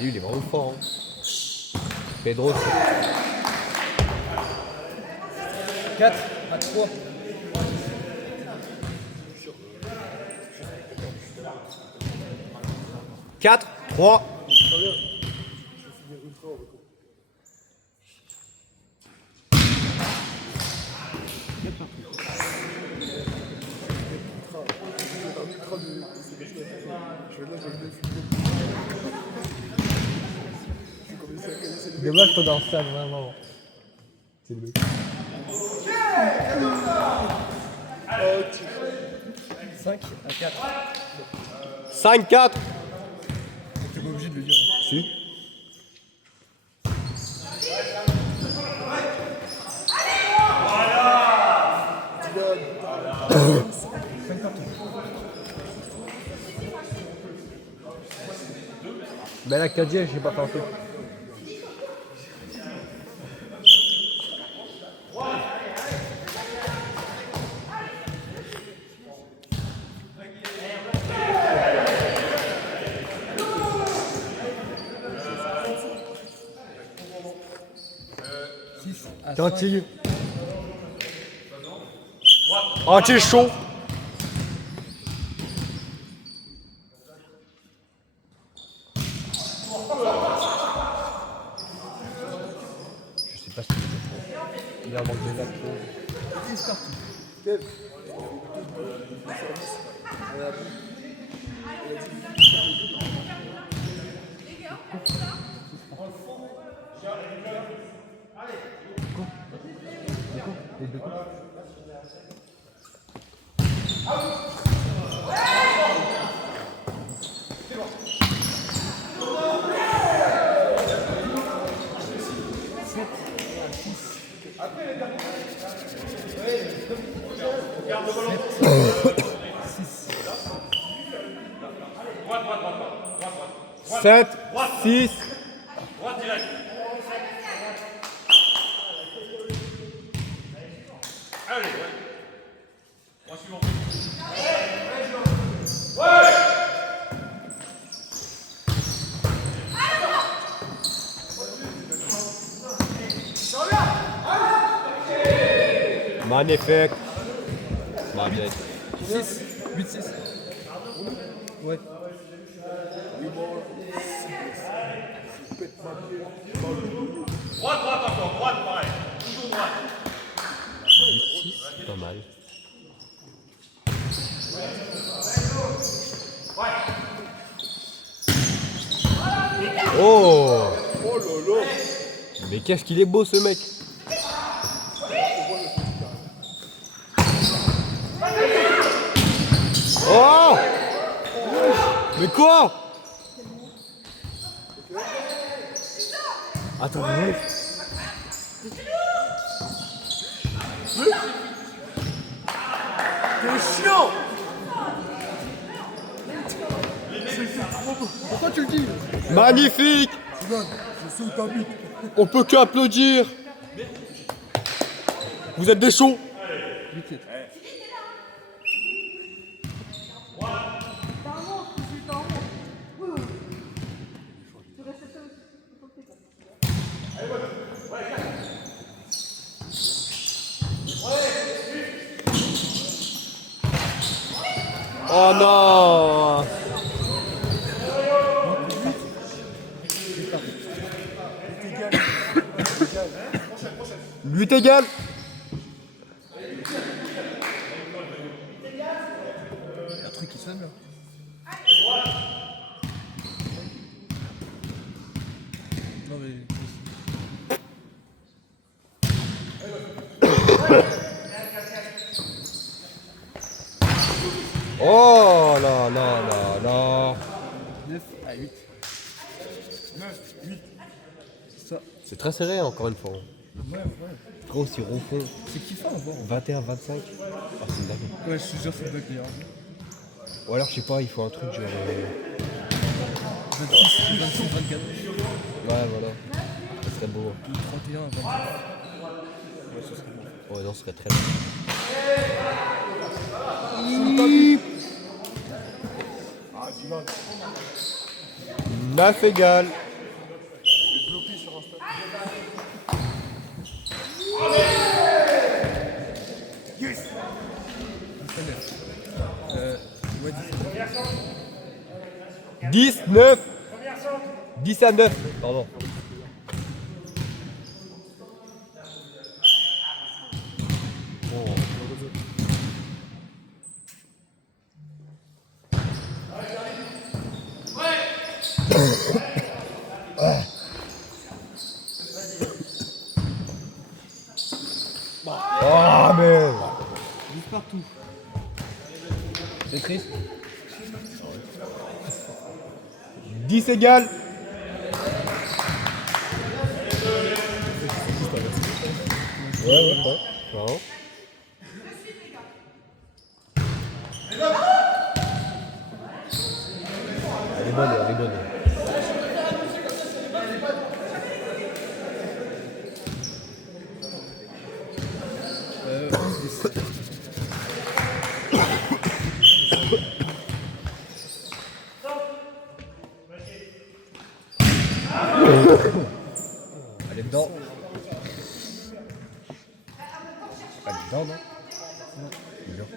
Lui, il est vraiment fort. Hein. Pedro. 4 à 3. Quatre, 3. Dommage qu'on dans ça vraiment. C'est le mec. 5 à 4. 5-4. T'es pas obligé de le dire. Hein. Si. Mais la Cadienne, j'ai pas fait un truc. Gentil. Oh, t'es chaud. Je sais pas ce qu'il fait. Il a manqué des actes. 10 partout. Sept, 6. Magnifique. Bah, bien. 6. 8-6. Ouais. C'est pas mal. Oh! Mais qu'est-ce qu'il est beau ce mec! Oh! Mais quoi? Attends, mais... T'es chiant. Pourquoi tu le dis? Magnifique! Je saute ta bite. On peut qu'applaudir! Vous êtes des chauds! Oh non! 8 égales. Il y a un truc qui sonne là. Non mais... Oh là là là là! 9 à 8. 9, 8. Ça. C'est très serré encore une fois. Ouais. Gros, si ronfond. C'est kiffant à voir. 21-25. Ah, c'est dingue. Ouais, je te jure, c'est bug d'ailleurs. Ou alors, je sais pas, il faut un truc genre. 26, 26, 24. Ouais, voilà. Ça serait beau. 31 à 24. Ouais, ce serait bon. Ouais, non, ce serait très bien. 9 égales. Ouais, 19. 10 à 9. Pardon. Oh, mais. partout. C'est triste. 10 égales. Ouais. Bravo. Elle est bonne. Elle est dedans. Elle est dedans, non? Non.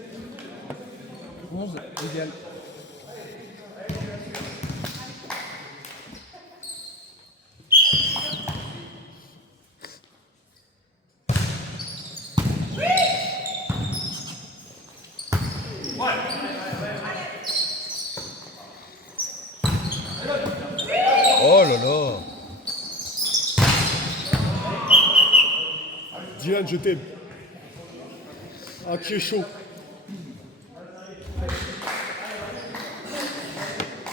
11 égal. Oh là là. Dylan, je t'aime. Ah, qui est chaud.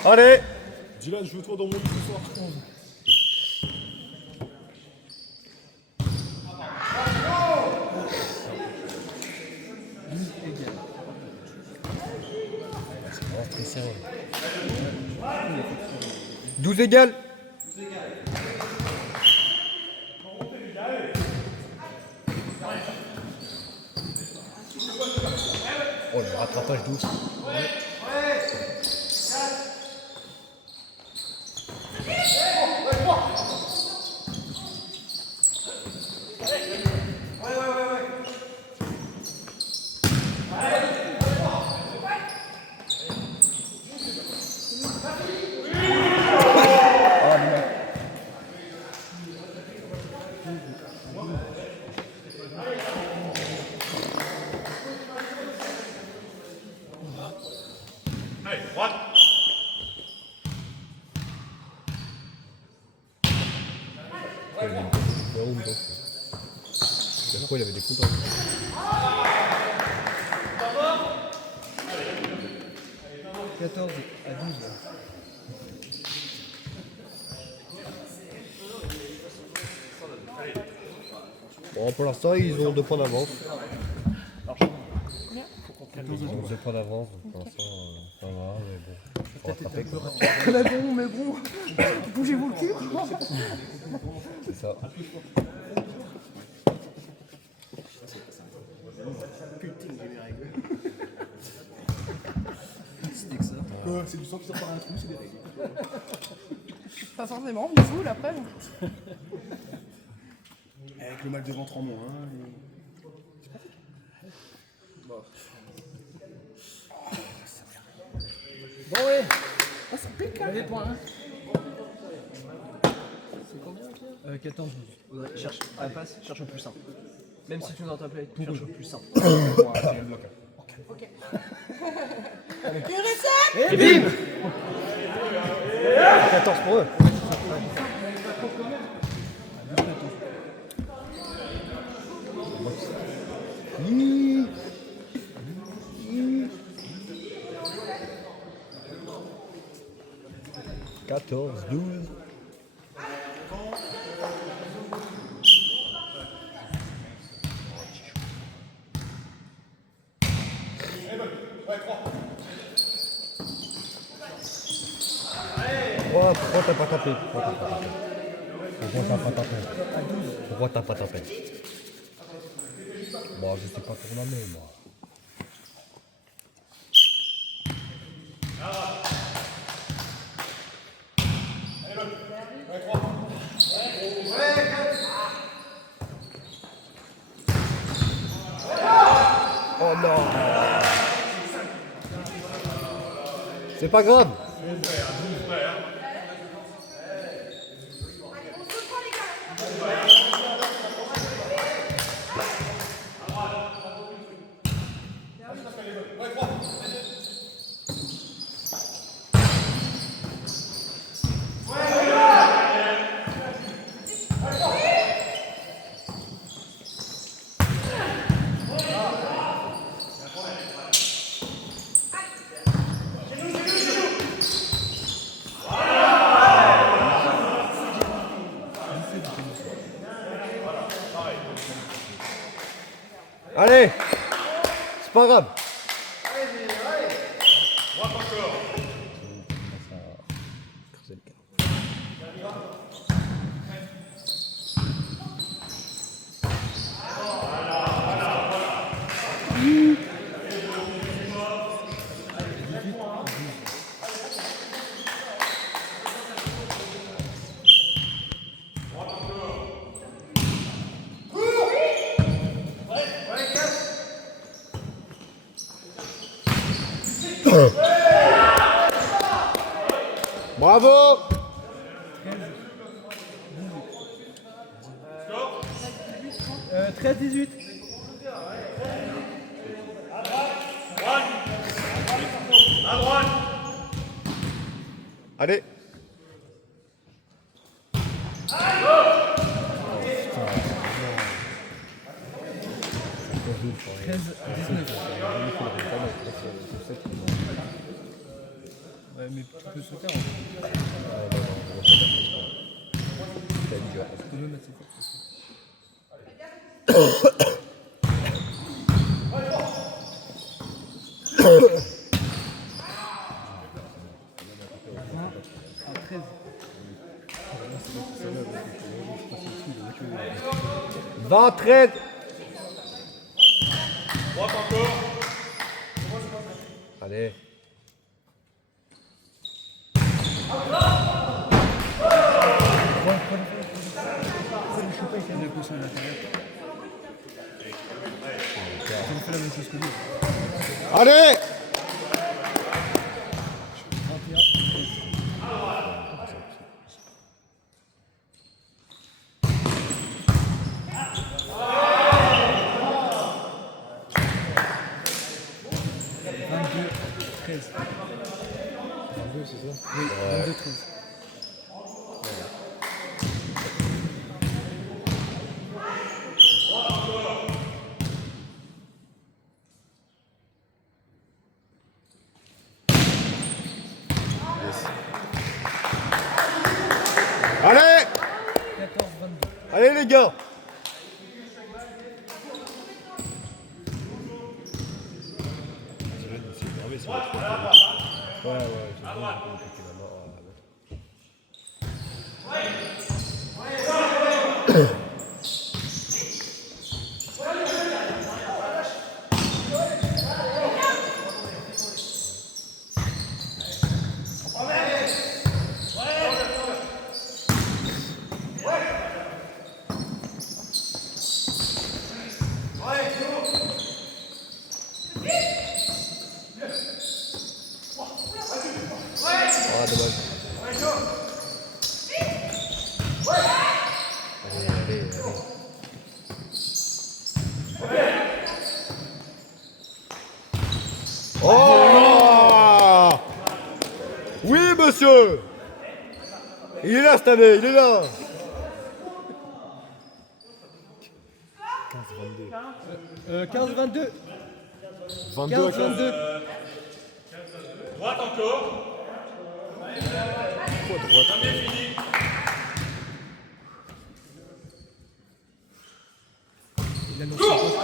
Allez. Dylan, je veux toi dans mon lit ce soir. C'est vraiment très serré. 12 égales. Oh, le rattrapage douce. Il avait une petite room, donc. La fois, il avait des coups dans le 14 à 12. Bon, pour l'instant, ils ont 2 points d'avance. Ils ont 2 points d'avance, donc pour l'instant, ça va, mais bon. Faut rattraper quoi. Mais bon, bougez-vous le cul. C'est ça. C'est du sang qui sort par un trou, c'est des règles. Pas forcément, du coup, la preuve. Avec le mal de ventre en moins. Bon, ouais. Ah, ça pique, hein. Les points, hein. 14 12. Ouais, cherche à la passe, cherche au plus simple. Même si tu n'entends pas, cherche au plus simple. Ok. Une recette. Et bim 14 pour eux. Quatorze, 12. Pourquoi t'as pas tapé? Pourquoi t'as pas tapé? Pourquoi t'as pas tapé? Bon, je sais pas pour la main, moi. Oh non! C'est pas grave! Allez! C'est pas grave! Bravo! 13-18. Allez! Ouais, mais tu peux sauter en fait. Tu peux même mettre ses forces. À 13. 20, 13! Allez! Il a poussé à l'intérieur. On fait la même chose que lui. Allez! Treize. 22, c'est ça? Oui, 22-13. Allez! 14-22. Allez les gars! Ouais, j'ai vraiment un peu compliqué la main. Ah, dommage. Allez. Oh! Oui, monsieur! Il est là cette année, il est là! 15-22. 22 à 15. 15-22. Droite encore. Pourquoi droite? Il annonce son poste.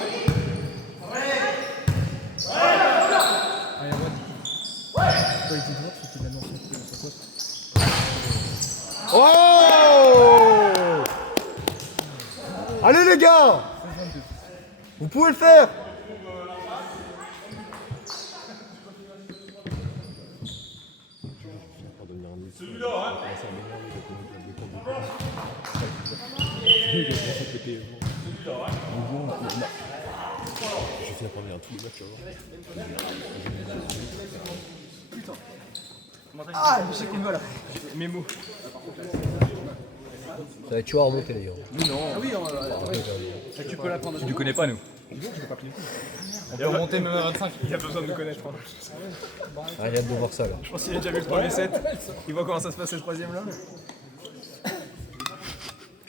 Allez, droite. Pourquoi il dit droite? C'est qu'il annonce son poste. Oh! Allez les gars! 16-22. Vous pouvez le faire! Celui-là, hein. Je fais la première tous les matchs alors. Ah, je sais qu'il me là. Mes mots. Ça va être chaud à remonter d'ailleurs. Ah oui, tu peux la prendre. Tu ne connais pas, nous. On peut remonter même à 25. Il a besoin de nous connaître. Ah, j'ai hâte de voir ça là. Je pense qu'il a déjà vu le premier set. Il voit comment ça se passe le troisième là. Je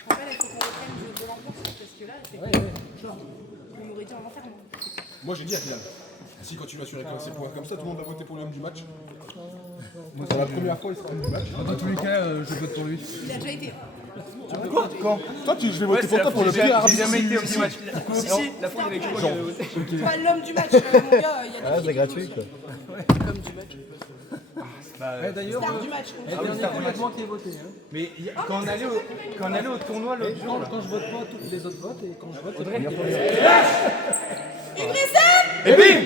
rappelle, il faut qu'on reprenne de l'ambiance parce que là, c'est on m'aurait dit en enfer. Moi j'ai dit à Dylan, si quand tu vas sur les points comme ça, tout le monde va voter pour l'homme du match. Pour la première fois, il sera l'homme du match. Dans tous les cas, je vote pour lui. Il a déjà été. Quoi? Quand? Toi, je vais voter pour toi pour le pire arbitre. J'ai jamais été au petit match. Si, la fois il y avait que moi. C'est pas l'homme du match, mon gars. Il y a des Ah, c'est gratuit quoi. l'homme du match. D'ailleurs, Star du match. moi qui ai voté. Hein. Mais quand on allait au tournoi l'autre jour, Quand je vote pas, tous les autres votent. Et quand je vote, Et bim!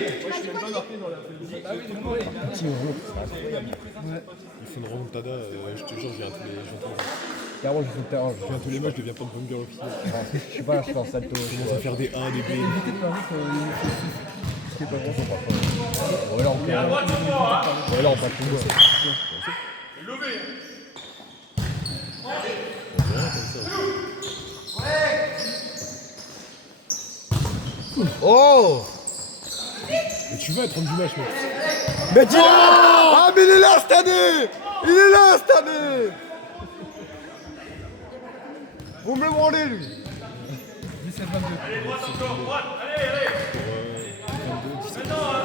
Il faut une remontada, je te jure, je viens tous les Carrément, je fais le terrain. je viens tous les matchs, je deviens pas de bunker officiel. Je sais pas, je fais un salto. Je commence à faire des A, des B. évitez de parler que ce qui est pas bon. Ouais, là, on peut. Ouais, là, on passe tout. Levé. Oh! Mais tu vas être homme du match, mec. Mais dis-le! Ah, mais il est là cette année! Il est là cette année! Vous me le branlez, lui! 17-22. Allez, droite encore. Droite. Allez, allez. Maintenant, hein.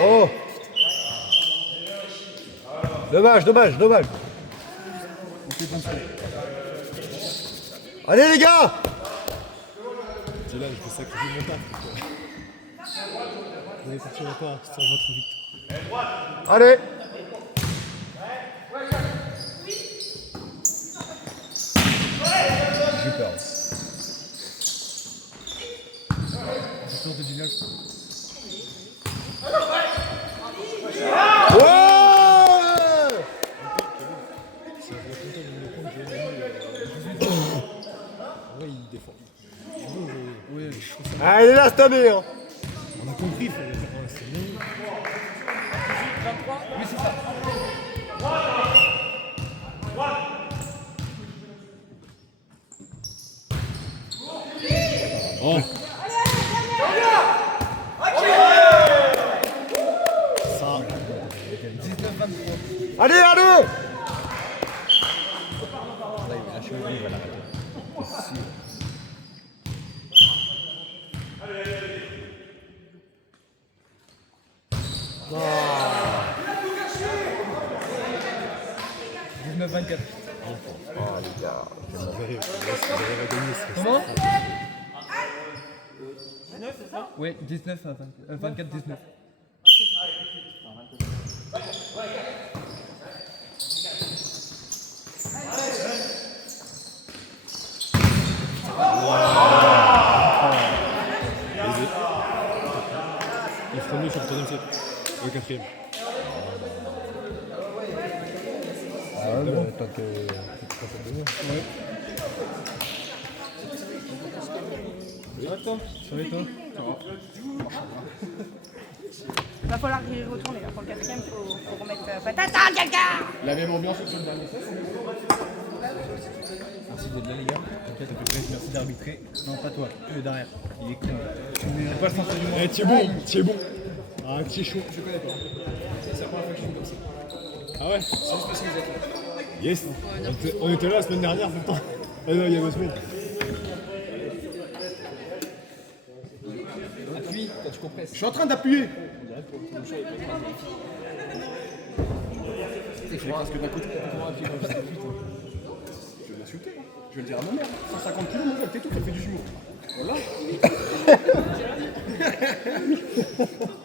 Oh! Dommage. Allez, les gars! C'est là, je vais sacrifier mon taf. Vous allez sortir pas sur votre vite. Allez! J'ai peur. C'est tour de Gignac. Ouais! Ouais, il défend. Ah, il est là cette année, hein. On a compris, il fallait faire un semaine. Oh. Ça. 19-23. Allez, allez. Là, il va lâcher le il va l'arrêter. Oh. 19-24. Oh les gars, je m'enverrai. Va gagner ce Comment? Ouais, 19 à 24-19. Il fera mieux sur le troisième set. Le quatrième. Ah ouais, mais tant que tu prends ça de bien. Ouais. Ça va toi? Ça va et toi? Ça va. Il va falloir y retourner là. Pour le quatrième, faut remettre patata, quelqu'un. La même ambiance que sur le dernier set. Merci d'être là les gars. Merci d'arbitrer. Non pas toi, derrière. Il est con. C'est pas le sens du monde. Eh, tu es bon. Ah, tu es chaud. Je connais pas. C'est la première fois que je suis comme ça. Ah ouais. C'est juste parce que vous êtes là. Yes. On était là la semaine dernière pourtant. Ah non, il y a 2 semaines. Appuie quand tu compresses. Je suis en train d'appuyer. C'est parce que d'un côté, comment appuyer dans le putain. Je vais l'insulter. Hein. Je vais le dire à ma mère. 150 kg, mon gars, t'es tout, ça fait du jumeau. Voilà.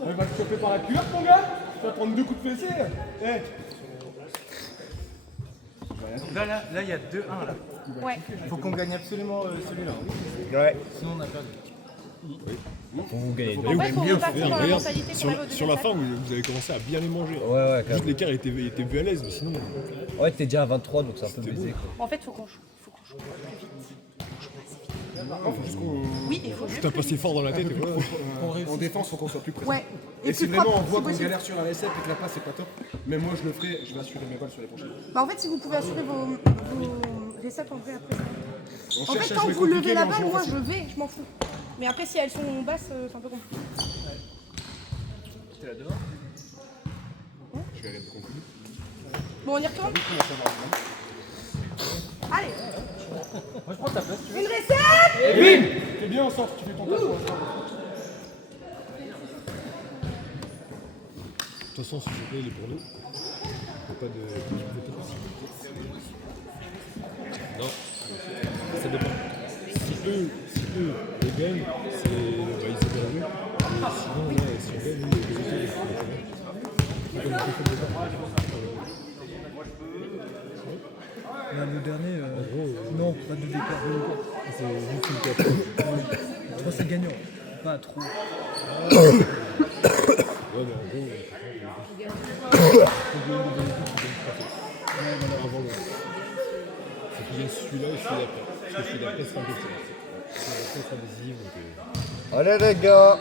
Il va te choper par la culotte, mon gars. Tu vas prendre 2 coups de fessier. Eh. Là, il y a 2-1 là. Ouais. Il faut qu'on gagne absolument celui-là. Ouais. Sinon on a perdu. Faut vous gagner. En fait, faut repartir dans la Regarde, mentalité qu'on avait au sur la deuxième fin, vous avez commencé à bien les manger. Ouais, ouais, Juste carrément. l'écart était vu à l'aise, mais sinon. Ouais, t'es déjà à 23, donc c'est un peu C'était baisé. bon. Quoi. En fait, faut qu'on joue plus vite. Faut juste qu'on. Oui, il faut jouer T'as plus passé fort dans la tête et quoi. En défense, faut qu'on soit plus présent. Ouais. Et si plus vraiment on propre, voit si qu'on possible. galère sur un SF et que la passe c'est pas top, même moi je le ferai, je vais assurer mes balles sur les prochaines. Bah en fait, si vous pouvez assurer vos récepts en vrai après. On En cherche fait, à tant jouer que vous levez compliqué, la mais on balle, joue moi facile. je vais, je m'en fous. Mais après, si elles sont basses, c'est un peu compliqué. T'es là devant. Je vais aller me conclure. Bon, on y retourne. Allez. Moi je prends ta place. Une recette. T'es bien en sorte, tu fais ton taf. De toute façon, ce jeu il est pour nous. Faut pas de. Non, ça dépend. Si eux les gagnent, c'est bah, ils ont bien joué. Et sinon, ouais, si on gagne, nous, les deux équipes, c'est comme on fait le départ. Là, le dernier, non, pas de d'écart. C'est juste une carte. Je pense que c'est gagnant, pas trop. Ouais, mais en gros, avant le. Faut qu'il y ait celui-là et celui d'après. Parce que celui d'après sera décisif. Celui d'après sera décisif, donc. Allez les gars.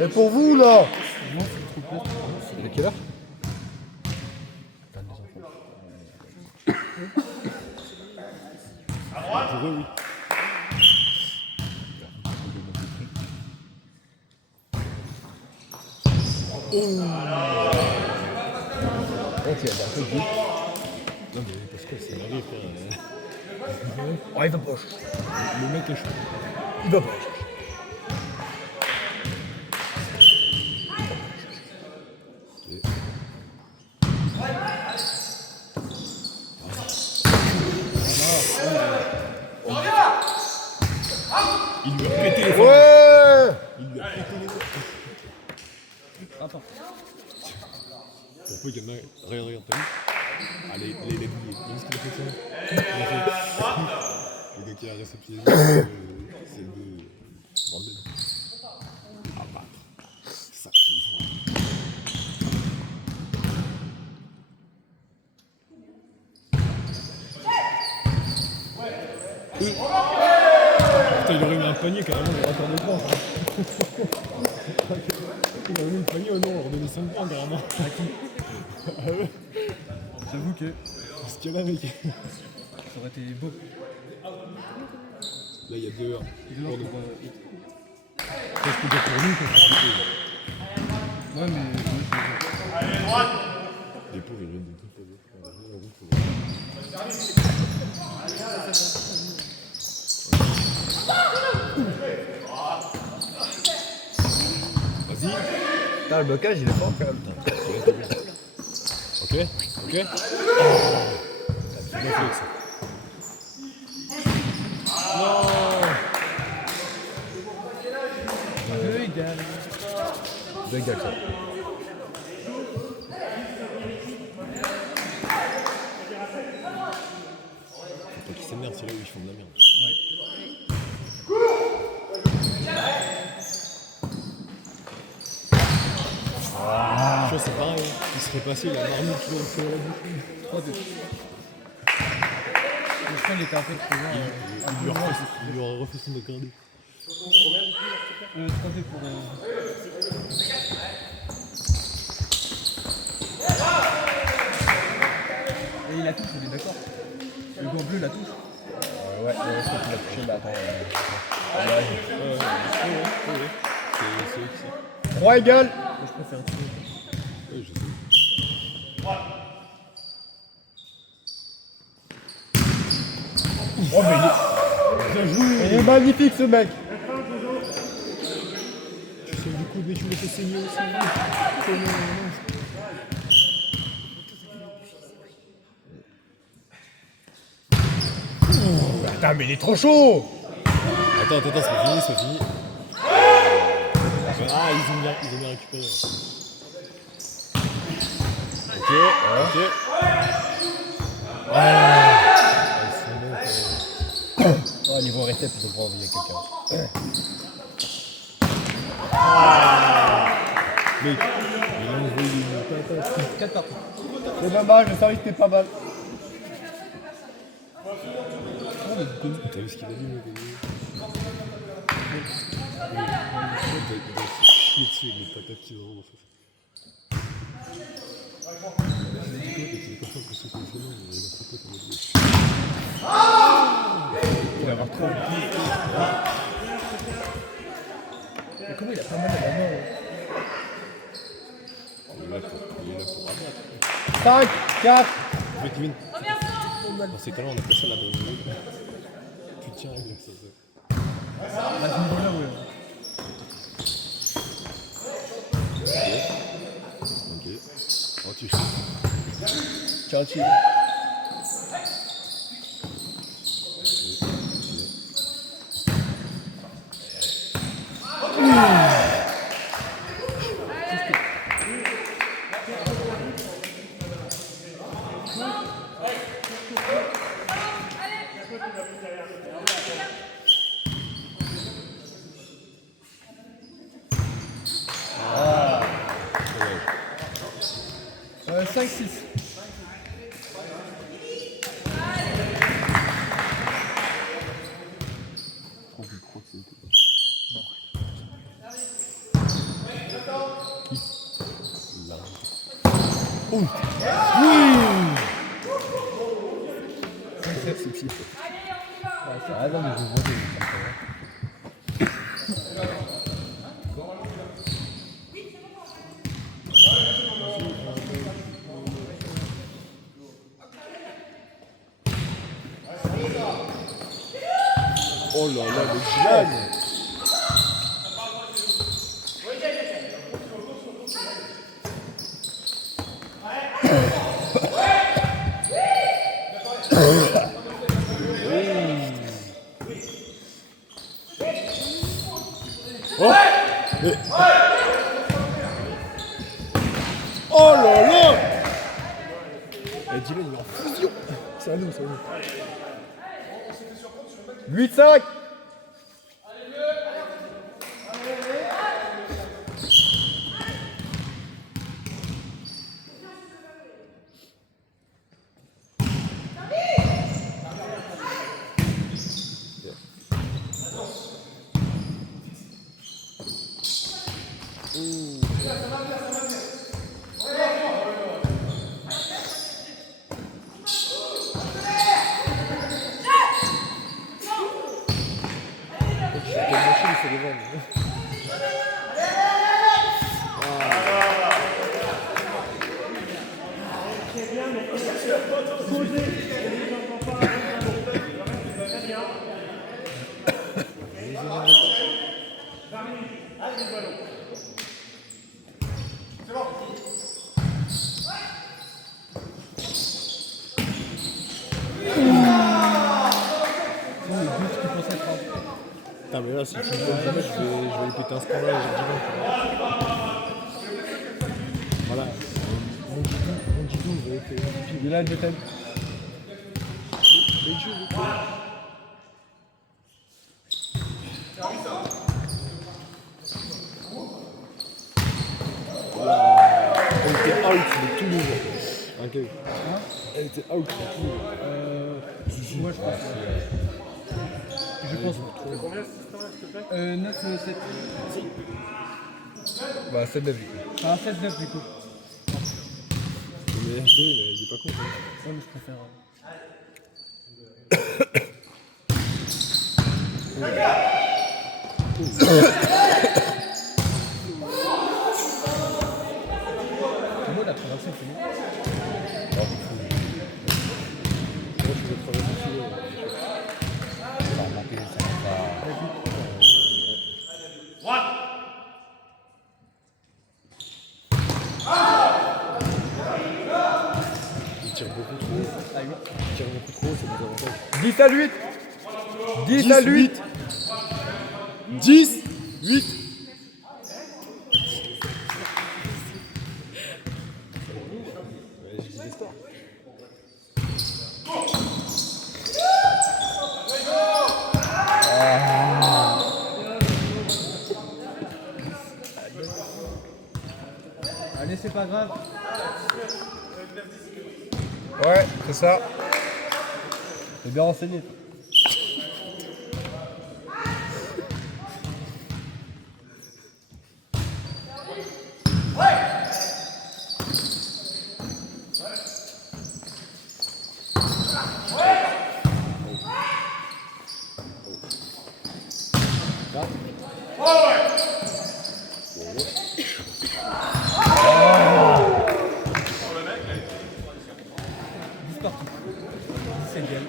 Et pour vous là. C'est de quelle heure? 22 enfants. Pour eux, oui. Ok, bah c'est good. Non, mais parce que c'est marié, frère. Oh, il va pas. Le mec est chaud. Il va pas. Il lui a pété les fesses. Ouais. Il lui a pété les fesses. Attends. Pourquoi il y en a. Regarde, t'as vu? Ah, les douilles. T'as vu ce qu'il a fait ça? Il a fait. Le gars qui a réceptionné, c'est le. Bordel. Ah, bah. Ça, Putain, il aurait mis un panier carrément dans l'accord de points. Il aurait mis le panier, oh non, on leur donnait 5 points carrément. Ah ouais. J'avoue que Ce qu'il y a là, mec. ça aurait été beau. Là, il y a 2 heures. Après, je peux dire pour nous, quand c'est ouais, mais. les pauvres, ils viennent de tout faire. Vas-y. Putain, le blocage, il est fort quand même. Ok, ok. C'est bien fait, ça. Non. Deux gars, ça. Faut qu'ils s'énervent, c'est là où ils font de la merde. Tu vois, c'est pareil, hein. Il serait passé, la marmite qui aurait fait la bouche. 3-2. Le frein, il était un peu trop loin. Il lui aurait refait son dégradé. 3-2 pour. Et il la touche, on est d'accord. Le gant bleu la touche. Ouais, je crois qu'il a touché, mais attends. C'est eux qui savent. 3 égales. Moi, je préfère tirer. Ouais, je sais. Oh, mais il est magnifique ce mec. Tu sais du coup, mais tu me fais saigner aussi. Attends, mais il est trop chaud. Attends, c'est pas fini, c'est fini. Ah, ils ont bien récupéré. Ok, ok. Oh, niveau récep, ils ont pas envie, il y a quelqu'un. Mec, il a envoyé une patate. 4 parties. C'est pas mal, le service était pas mal. T'as vu ce qu'il a dit, mec? Il doit se chier dessus avec les patates qu'ils ont dans sa face. Il va avoir 3. Mais comment il a pas mal à la main? Il est là pour abattre. 5, 4. Mec, Kevin. Dans ces cas-là, on a passé la bonne route. Tu tiens avec ça. À ce niveau-là, ouais. Ok. Oh, tu Ciao, ciao. Ouais. 5-6. Ah non, mais je vois des Oh là là, le Gilles. Oh là là. Et Dylan, il est en fusion. C'est un loup, c'est un loup. 8-5. fait les vannes. Putain, mais là, si tu me donnes jamais, je vais lui péter un scandale. Voilà. Mon guidon, il va être. Il est là, je t'aime. Elle était out de tous les jours. Ok. Elle était out de tous les jours. Moi, je pense. Je pense. Combien, s'il te plaît 9, 7. Bah, 7 9 du coup. Enfin, 7, 9 du coup. Mais il est pas con. Ouais, mais je préfère. Comment la traversée, c'est bon. Moi, je vais traverser dessus. Ça va manquer, ça va. Il tire beaucoup trop. Il tire beaucoup trop, c'est des avantages. 10 à 8. 10 à 8. 10, 8. Ouais, je dis des stars. Allez, c'est pas grave. Ouais, c'est ça. T'es bien renseigné. Partout. 10 égale.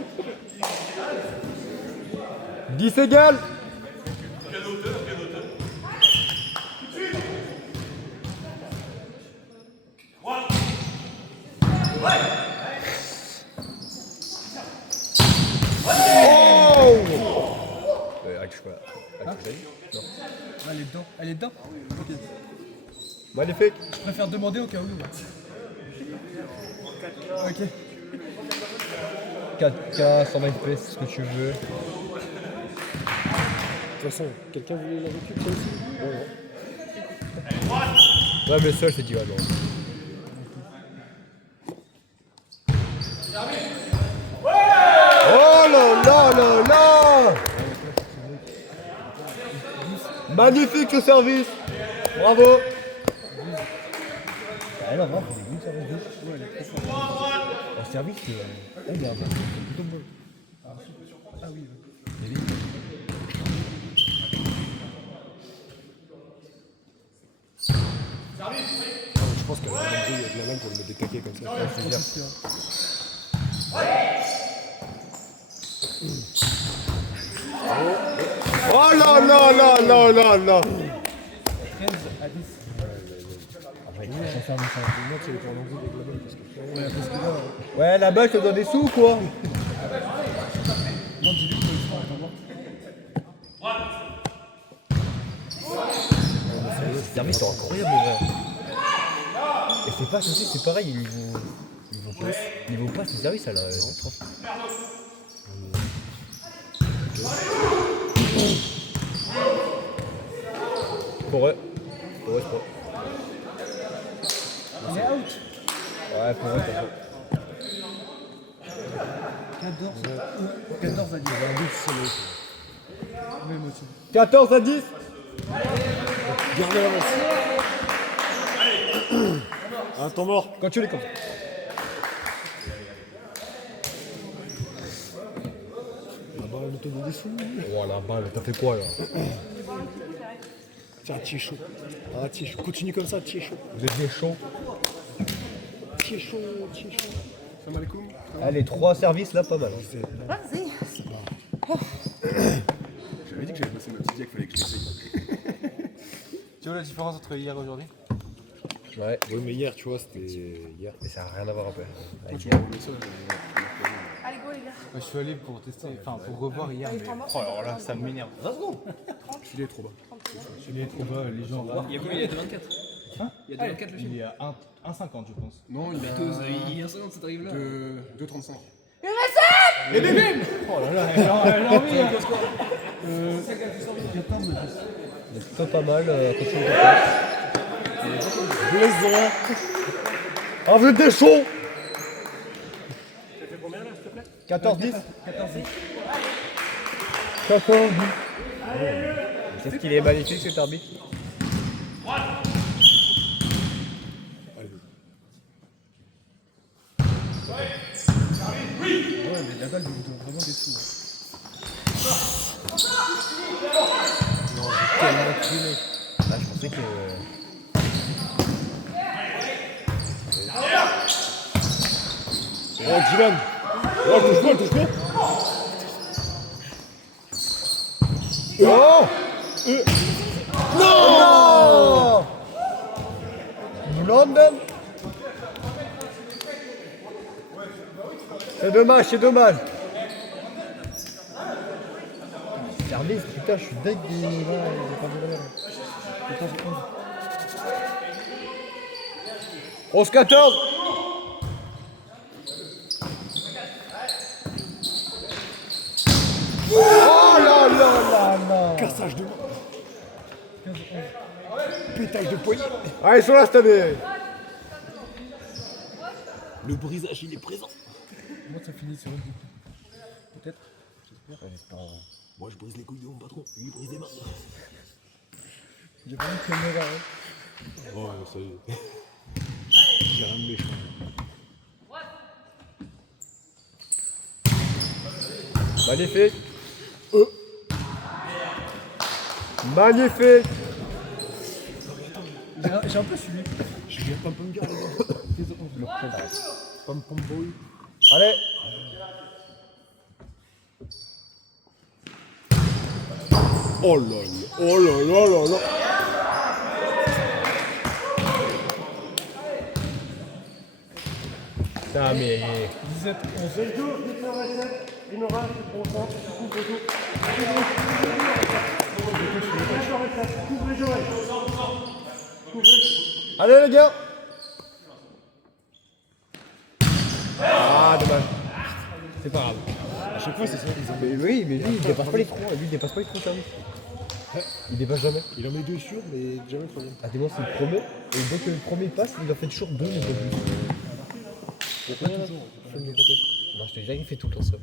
10 égale. Elle est dedans. Elle est dedans. Ok. Magnifique. Je préfère demander au cas où. Ok. 4K, 120 FPS, ce que tu veux. De toute façon, quelqu'un voulait la récup, ça aussi? Ouais. Ouais, mais seul, c'est dit, ouais, non. Oh là là là là! Magnifique ce service! Bravo! Elle a vraiment fait des bons services de ouf. Ouais, elle est trop forte. En service, elle est plutôt bonne. Ah oui. Mais vite. Je pense qu'elle a une avec la lame pour lui mettre des taquets comme ça. Ouais, c'est bien. Oh là là là là là là! 13 à 10. Moi, tu es pour l'envie avec la balle parce que. Ouais, parce que là. Ouais, la balle te donne des sous, quoi! Non, dis-lui que le sport est en mort. Ce service, c'est incroyable, ouais. Et c'est pas aussi, c'est pareil, niveau passe, le service, elle a trop. Pour eux, je crois. Il est out. Ouais, pour eux, t'as 14 à 10. Oui, moi aussi. 14 à 10. Gardez l'avance. Un temps mort. Quand tu les comptes. La balle. on te donne des sous. Oh la balle, t'as fait quoi là? Tiens, tu es chaud. Ah, tu es chaud. Continue comme ça, tu es chaud. Vous êtes des chauds. Tu es chaud, tu es chaud. Salam alaikum. Allez, 3 services là, pas mal. Vas-y. J'avais dit que j'avais passé ma petite vie, qu'il fallait que je l'essaye. Tu vois la différence entre hier et aujourd'hui? Ouais. Oui, mais hier, tu vois, c'était hier. Mais ça n'a rien à voir après. Quand tu m'as envoyé ça, Allez, go les gars. Je suis allé pour tester, enfin pour revoir hier, mais Oh, alors là, ça m'énerve. 20 secondes. il est trop bas. Il est trop bas, les gens. Il y a combien? Il y a 24. Hein? Il y a 24 le chiffre. Il est à 1,50 je pense. Non, il Il y a 50, ça t'arrive là. 2,35. Oh là là, elle a envie hein. C'est plutôt pas mal. Continue de faire. Blaison. Ah, vous êtes des chauds. 14-10. 14-10. Qu'est-ce qu'il est magnifique cet arbitre. Ouais, mais la balle lui donne vraiment des sous. Non, j'ai tellement cru. Là, je pensais que. Oh, Dylan. Oh, touche-moi, touche-moi. Oh non. London. C'est dommage, c'est dommage. Service, putain, je suis deg des. Voilà, j'ai pas vu la 11-14. Oh là là là là. Cassage de main. Pétage de poignet. Ah, ils sont là cette année. Le brisage, il est présent. Moi ça finit sur une boucle. Peut-être. Moi, je brise les couilles de mon patron. Lui, il brise les mains. J'ai pas une caméra. Hein. Oh, ça y est. J'ai rien de méchant. Magnifique. Magnifique. J'ai un peu suivi. Je viens pas me garder. Pom pom boy. Allez. Oh là là. Oh là là là là. Putain, mais. 17, 11. Allez les gars. Ah, dommage. C'est pas grave. À chaque fois, c'est ça. Mais oui, mais lui, il dépasse pas les trous. Lui, il dépasse pas les trous, service. Il dépasse jamais. Il en met 2 sûrs, mais jamais le troisième. Ah, moi, c'est le premier. Et dès que le premier passe, il en fait toujours 2, mais pas plus. C'est pas toujours. Non, je te dis, il fait tout le temps ça.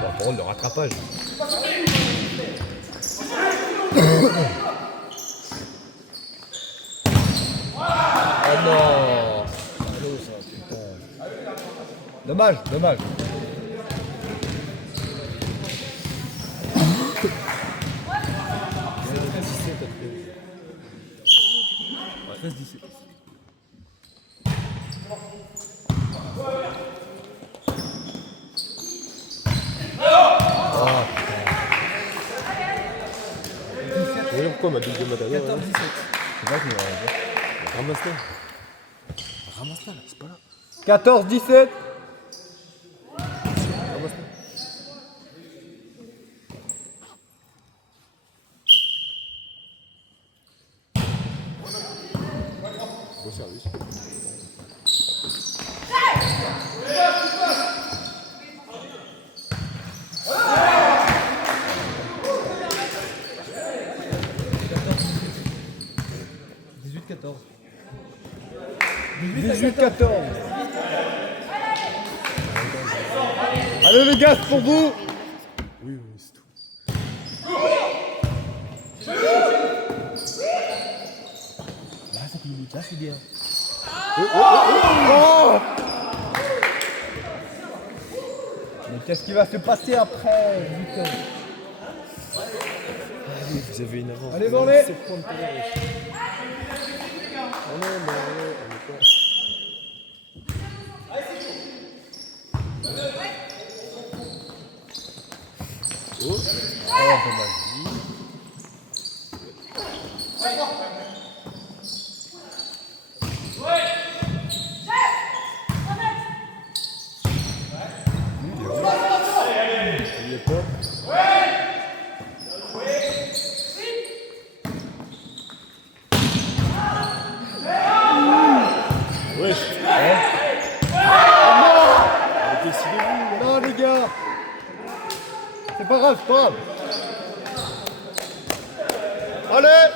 Par contre, le rattrapage. Oh non. Allô, ça, putain. Dommage, dommage. Pourquoi ma deuxième matériel 14-17. Je sais pas qui va dire. Ramasse-la. Ramasse-la, là, c'est pas là. 14-17. Ramasse-la. Bon service. Dix-huit, 14. 18-14. Allez les gars, c'est pour vous. Oui, oui, c'est tout. Là, ça fait limite, là, c'est bien. Mais qu'est-ce qui va se passer après, putain? Vous avez une avance. Allez, Borlé. 7 points de talent. Oh non, mais on est quoi? Oh, dommage. il est pas. Ouais. Décidez-vous. Non, les gars. C'est pas grave, c'est pas grave. Allez.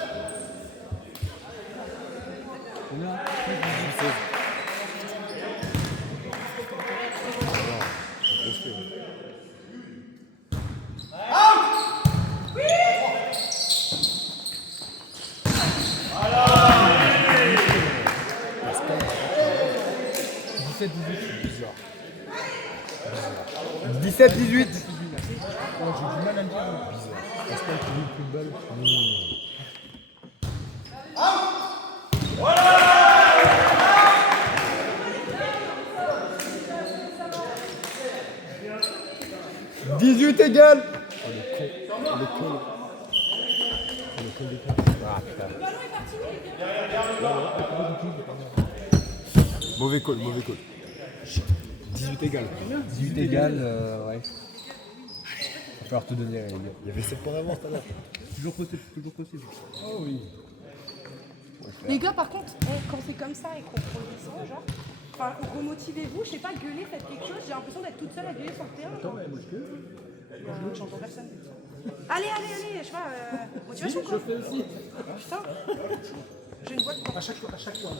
Bizarre. 17-18. J'ai du mal à le dire. Pascal qui joue plus de balle. Mmh. 18 égales. Oh, le con. Le con des cons. Ah putain. Mauvais call. 18 égales. 18 égales, ouais. Va falloir te donner, les gars. Il y avait 7 points d'avance tout à l'heure. Toujours possible. Oh oui. Les gars, par contre, quand c'est comme ça et qu'on redescend, genre, enfin, remotivez-vous, je sais pas, gueuler, faites quelque chose. J'ai l'impression d'être toute seule à gueuler sur le terrain. Attends, moi je gueule. J'entends personne. Allez, je sais pas, motivation quoi. Je fais aussi. Putain. J'ai une boîte. À chaque fois. Chaque fois dans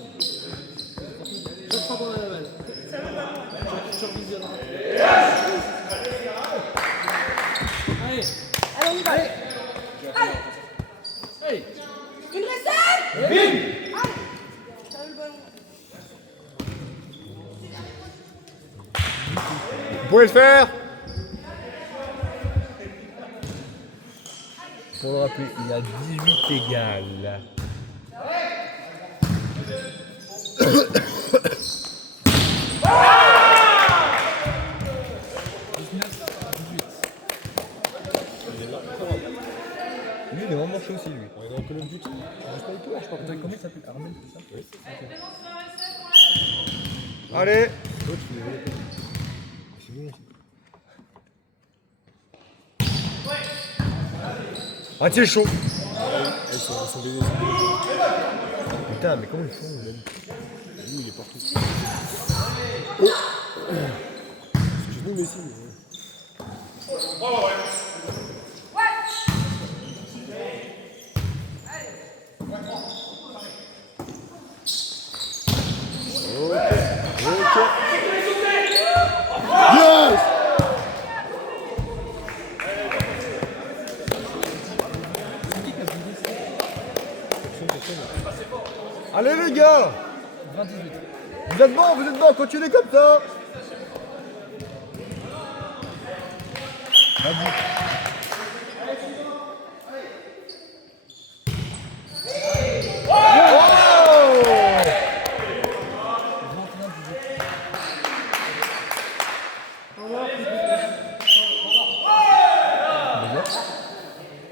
la balle. Ça va pas. Allez, on y va. Allez. Une réserve. Bim. Allez. T'as eu le ballon. Vous pouvez le faire. Pour le rappeler, il y a 18 égales. Lui, il est vraiment chaud aussi, lui. On est dans le Call of Duty. On reste pas avec toi, je crois. Comment il s'appelle Armel, c'est ça? Oui. Allez. Toi, tu l'as. C'est bon. Ah, tiens, chaud. Elles sont des. Putain, mais comment ils font, même? Lui, il est partout. Oh. Excuse-nous, Messi. Yes! Allez, les gars. 28. Vous êtes bons, continuez comme ça.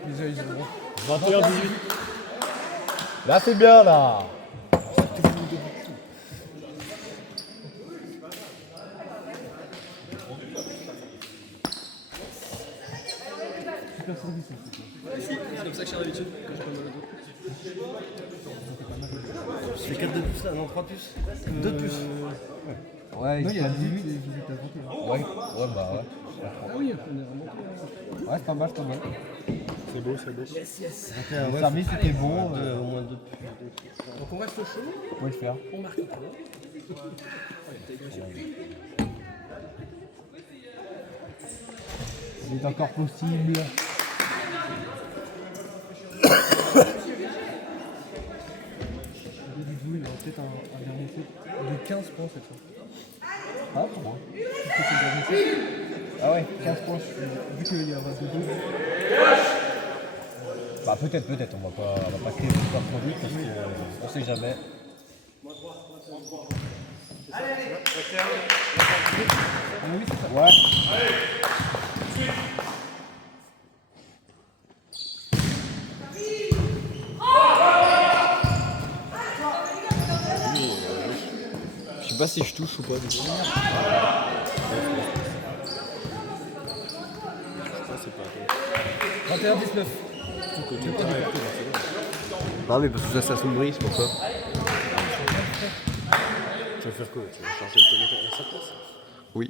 Déjà, ils ont 21-18. Là, c'est bien, là. C'est comme ça que je suis d'habitude quand j'ai pas mal au dos. Tu fais 4 de plus là, non 3 de plus 2 de plus. Ouais, Non, il y a 18 et 18 à 21. Ouais, bah ouais. Ah oui, on est remonté. Ouais, c'est pas mal. C'est beau. Le service était bon, au moins 2 de plus. Donc on reste chaud, On va le faire. on marque pas. C'est encore possible. Dites-vous, il y aura peut-être un dernier set de 15 points cette fois. Ah, pour moi. Ah ouais, 15 points. Vu qu'il y a 22 2. Bah peut-être, on va pas créer l'histoire trop vite parce qu'on sait jamais. Oui, c'est ça. Ouais. Je sais pas si je touche ou pas. 21-19. Non mais parce que ça s'assombrit, c'est pour ça. Tu vas faire quoi? Tu vas charger le téléphone à sa place? Oui.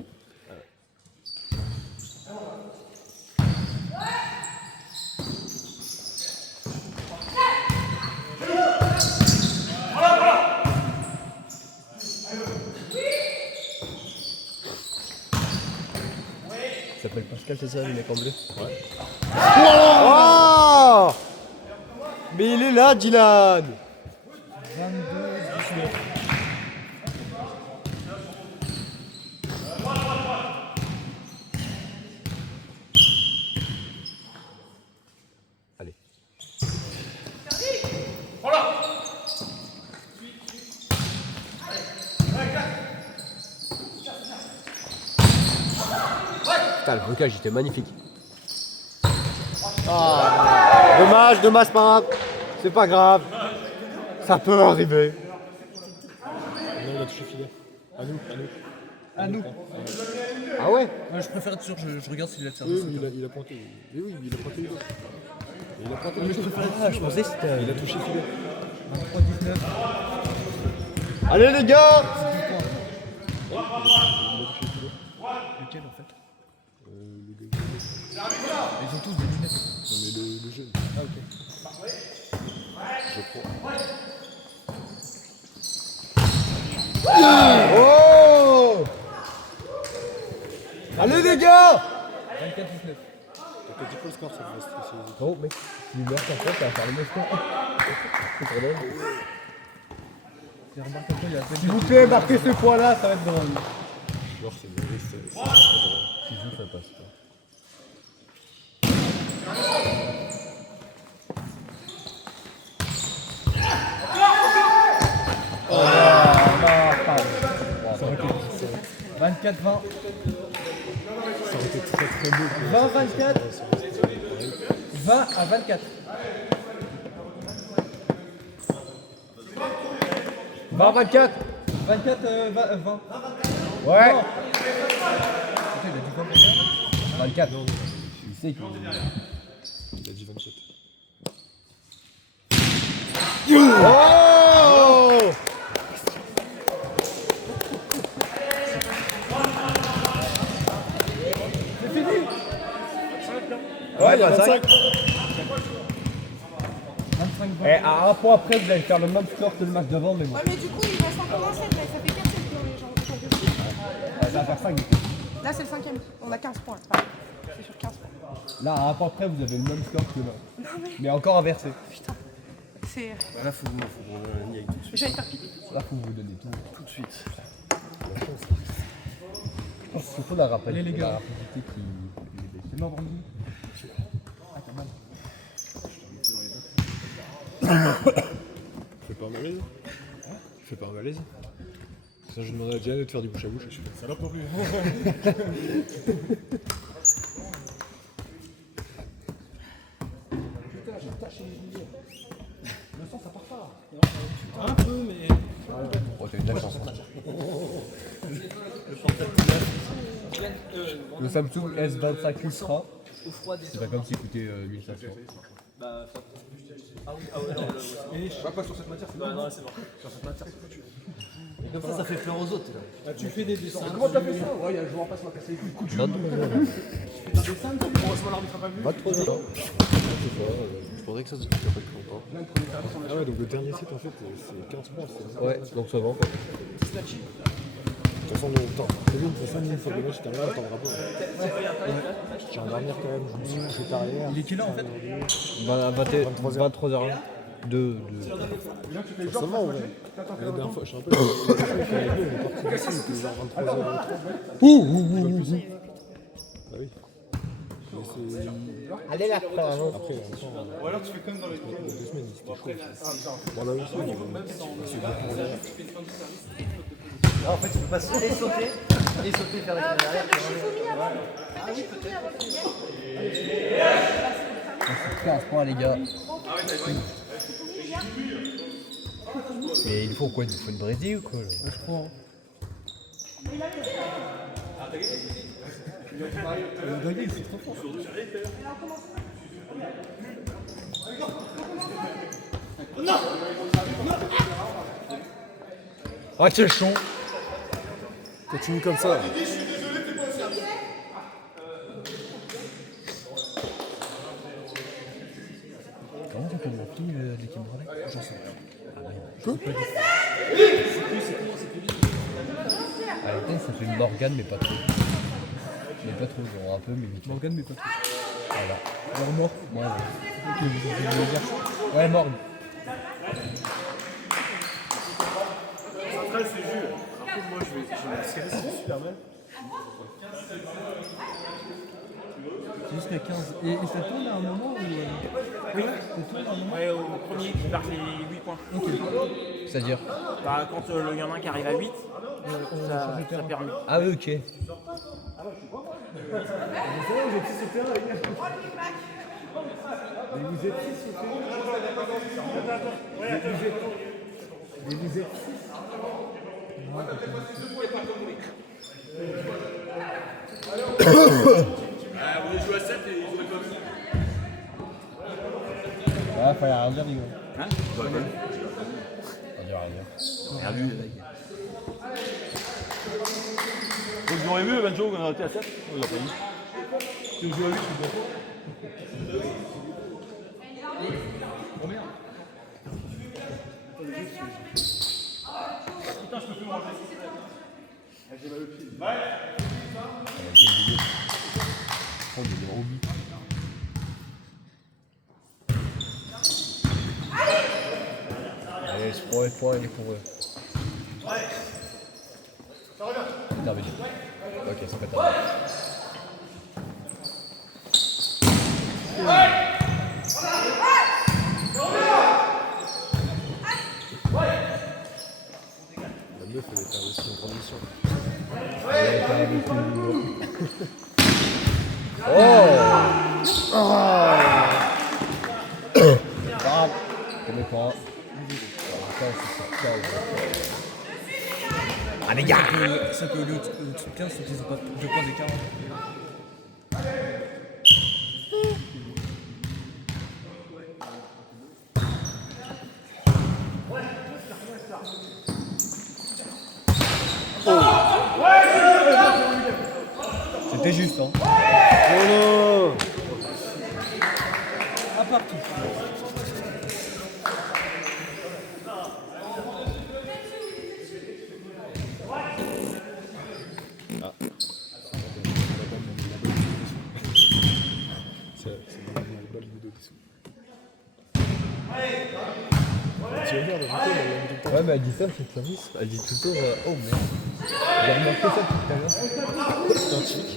Il s'appelle Pascal, c'est ça, le mec en bleu? Ouais. Oh, mais il est là, Dylan! 22-19. Allez. Putain, le blocage était magnifique. Ah, dommage, pas grave. C'est pas grave. Ça peut arriver. Non, il a touché filet. À nous. À nous. Ah ouais? Ouais, je préfère être sûr, je regarde s'il a tiré. Oui, il a pointé. Mais oui, il a pointé les deux. Il a pointé les deux. Je pensais que c'était. Il a touché filet. 23-19. Allez les gars! Il a touché filet. Lequel en fait? Le gars. Ils ont tous des lunettes. Non, mais le jeune. Ah ok. Je crois. Oh! Allez les gars! 24-19. T'as dit quoi le score? Ça va stresser. Oh mec, s'il meurt en fait, ça va faire le même score. C'est trop drôle. Et remarque un peu, il y a S'il vous plaît, marquez ce point-là, ça va être drôle. Genre, c'est mauvais, c'est pas drôle. Si je ça passe pas. Ça aurait été 24-20. Ça aurait été très très beau. 20-24. 20-24. 20-24! 24-20. Ouais! Non. Putain, il a dit quoi? 24. Il sait qu'il. Il a dit 27. Oh! C'est fini. Ouais, 25. 25-20. Et à un point après, vous allez faire le même score que le match d'avant, mais bon. Ouais, mais du coup, il reste encore un set, là, ça fait 4 sets pour les gens. Ça va faire 5. Là, c'est le 5ème. On a 15 points. Enfin, c'est sur 15 points. Là, à un point après, vous avez le même score que là. Mais encore inversé. C'est. Là, faut qu'on y aille tout de suite. Je vais aller faire pipi. Là, faut vous donner tout. Tout de suite. C'est surtout la rapidité Allez, les gars. qui. C'est mort, Brandy. Ah, t'as mal. Fais pas un malaise? Fais pas un malaise? Ça, je demandais à Diane de te faire du bouche à bouche. Je suis pas salope non plus. Oh, t'as une belle chance. Le Samsung S25 Ultra, Au froid des c'est pas comme s'il coûtait 1500. bah, Ah oui, non, Pas sur cette matière, c'est non, c'est bon. sur cette matière, c'est foutu. Comme ça fait peur aux autres. Là. Bah, tu fais des dessins. Comment t'as fait ça? Ouais, il y a un joueur en face qui m'a cassé les couilles. Non, non, non. Heureusement, l'arbitre a pas vu. 23 heures. Je pensais que ça se fait pas longtemps. Ah ouais, donc le dernier set en fait, c'est 15 points. Ouais, donc ça va en fait. De toute façon, nous, attends, Kevin, pour 5 minutes, faut que le match t'arrives, t'attendras pas. J'ai un dernier quand même, je me suis couché par arrière. Il est quelle heure en fait? 23h01. De... Forcément, ouais. La dernière fois, je suis un peu. La dernière fois, on est parti ici, il était genre 23h. Bah oui. Mais c'est. Allez là, frère. Après, ou alors tu fais comme dans les 2 semaines, c'était chaud. Bon, là aussi, on est En fait, tu peux pas sauter, faire les arrière. C'est 15 points, les gars. Mais il faut quoi? Il faut une Brésil ou quoi là? Je crois. Le dingue, c'est trop fort. Ah, c'est chaud. continue comme ça. Comment t'appelles la fille de l'équipe Bralais? J'en sais rien. À la tête, ça fait Morgane, mais pas trop. Mais pas trop, genre un peu, mais vite. Morgane, mais pas trop. Voilà. Alors mort. Ouais, ouais. Ok, vous voulez dire. Ouais, Morgue. Après, c'est jus. Par contre, moi, je vais la serrer, c'est super mal. C'est jusqu'à 15. Et ça tourne à un moment où. Oui. Ça tourne à un moment. Ouais, au premier qui marque les 8 points. Ok. C'est-à-dire? Bah, quand il y en a un qui arrive à 8, ça permet. Ah, oui, ok. Ah, fallait rien dire, Hugo. Hein? Pas dire rien dire. Vous aurez vu, Benjo, qu'on a été à 7? On l'a pas mis. Tu joues à 8, tu dois Oh merde. Putain, je peux plus me ranger. J'ai mal au pied. Oh, des gros buts. Allez, ce premier point, il est pour eux. C'est terminé. Ok, c'est pas terminé. La meuf, elle était aussi en grande mission. Premier point. Ah les gars, ça peut aller au-dessus de 15 sauf qu'ils ont pas 2 points d'écart. C'était juste, hein. Oh non! À partout. C'est dans le bal de dessous. Tu vas voir, le retour, elle l'a mis tout le temps. Ouais, mais elle dit ça, c'est service. Elle dit tout le temps, oh merde. J'ai remarqué ça tout à l'heure. C'est un tic.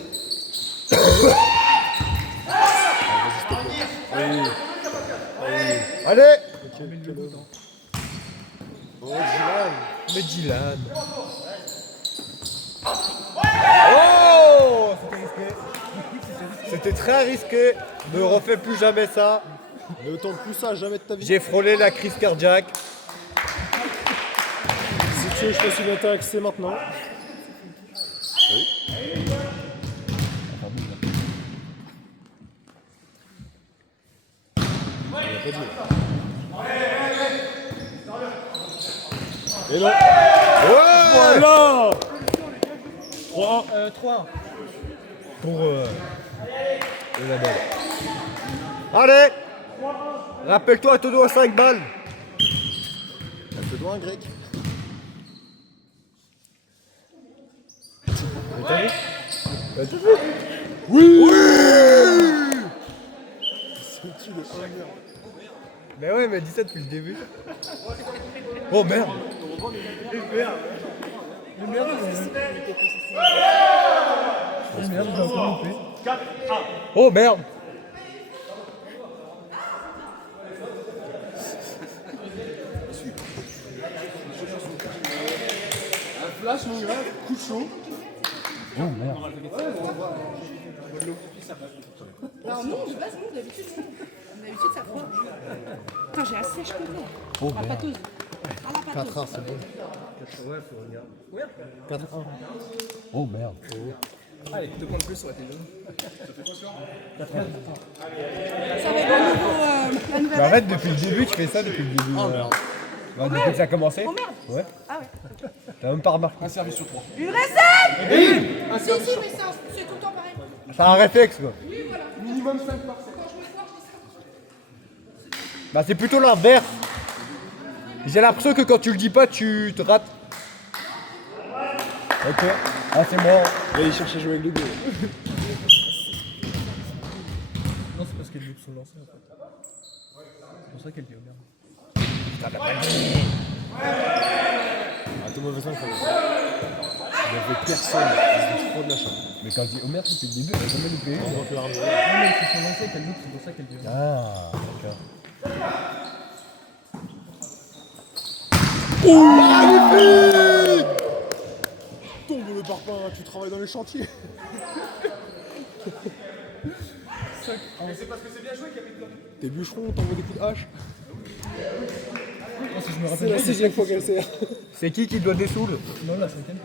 Allez, Allez! ok, quel homme. Oh, Dylan. Mais Dylan. Oh! C'était risqué. C'était très risqué. Ne refais plus jamais ça. Ne tente plus ça jamais de ta vie. J'ai frôlé la crise cardiaque. Si tu veux, je te suis d'attaque, c'est maintenant. Oui. On l'a pas dit. Et là. Ouais. Voilà. 3-1. 3-1. Pour la balle. Allez. Rappelle-toi, te dois 5 balles. Elle te doit un grec. Oui. Mais ouais, mais 17 depuis le début. Oh merde. Oh merde. Flash, mon gars, coup de chaud. Oh merde. Alors non, de base, non, d'habitude, non. D'habitude, ça froid. Putain, j'ai assez sèche que toi. Oh La merde. pâteuse. Ah, la pâteuse. 4-1, c'est bon. 4-1. Oh merde. Allez, 2 points de plus, ça aurait été jaune. Ça va être le nouveau, la nouvelle. Mais en fait, depuis le début, tu fais ça depuis le début. Oh merde. Depuis que ça a commencé. Oh merde. Ouais. Ah ouais. T'as même pas remarqué. Un service sur 3. Une recette. Si, si, mais c'est tout le temps pareil. C'est un réflexe quoi. Oui, voilà. Minimum 5 par set. Quand je me foire, je dis ça. Bah c'est plutôt l'inverse. J'ai l'impression que quand tu le dis pas, tu te rates. Ok. Ah c'est moi. Là, il cherche à jouer avec le go. Non, c'est parce qu'elles sont lancées en fait. C'est pour ça qu'elle dit oh merde. Ah, Thomas Vincent, il y avait personne. Ils étaient trop de la chatte. Mais quand je dis oh merde depuis le début, elle a jamais loupé. On va faire un. Non, mais elles sont lancées qu'elles loupent, c'est pour ça qu'elle dit oh merde. Ah, d'accord. Tombe le parpaing, tu travailles dans les chantiers. Mais c'est parce que c'est bien joué, capitaine. T'es bûcheron, t'envoies des coups de hache. Oh, si je me C'est rappelle la pas, 6ème fois qu'elle sert. C'est qui doit dessoudre? non, la 5ème.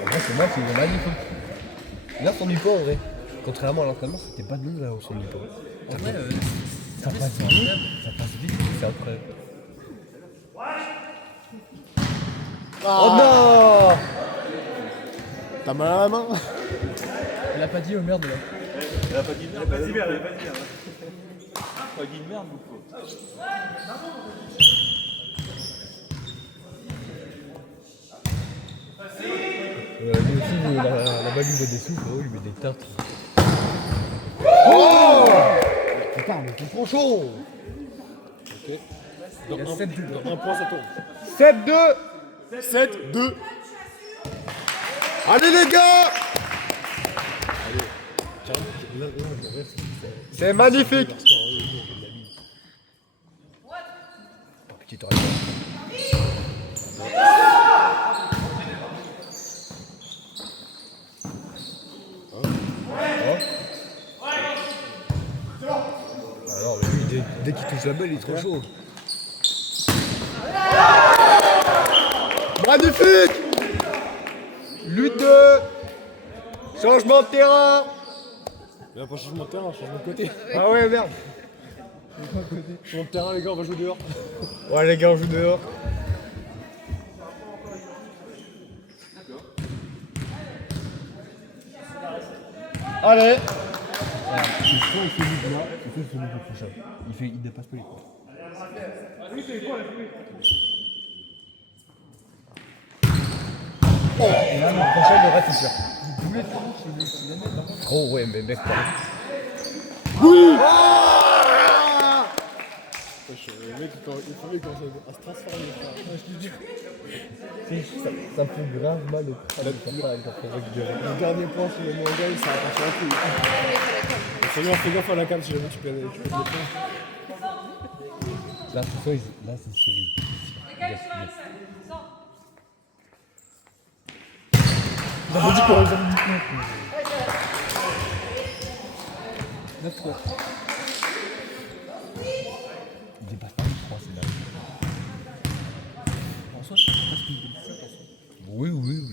En vrai, c'est moi qui est magnifique. Là, son niveau en vrai. Contrairement à l'entraînement, c'était pas nul là au son niveau. En vrai, Ça passe vite, c'est incroyable. Oh non! T'as mal à la main? elle a pas dit oh merde là. Elle a pas dit merde. Elle a pas dit merde. Elle a pas dit merde. Elle a dit merde beaucoup. Lui aussi, la balle lui met des souffles, il lui met des teintes. Putain, mais c'est trop chaud! Ok. Dans un point, ça tourne. 7-2! 7-2. Allez les gars! C'est magnifique! Petite oreille. Alors, lui, dès qu'il touche la balle, il est trop chaud. Magnifique! Lutte 2! Changement de terrain! Il n'y a pas changement de terrain, changement de côté. Ah ouais, merde! Changement de terrain, les gars, on va jouer dehors. Ouais, les gars, on joue dehors. Allez! Il fait vite là, il fait le prochain. Il dépasse pas les points. Et là, le prochain, il aura, c'est sûr. Oh ouais, mais mec, pardon. Le mec, il commence à se transformer. Ça me fait grave mal de faire ça avec un projet de gueule. Le dernier point, si le mot gagne, ça va partir en couille. Fais gaffe à la cam si jamais tu perds les points. Là, tout ça, là c'est sûr. J'avais dit qu'on les avait dit. 9-3. Il dépasse pas les 3, c'est dingue. En soi, c'est presque une bonne fête en soi. Oui, oui, oui.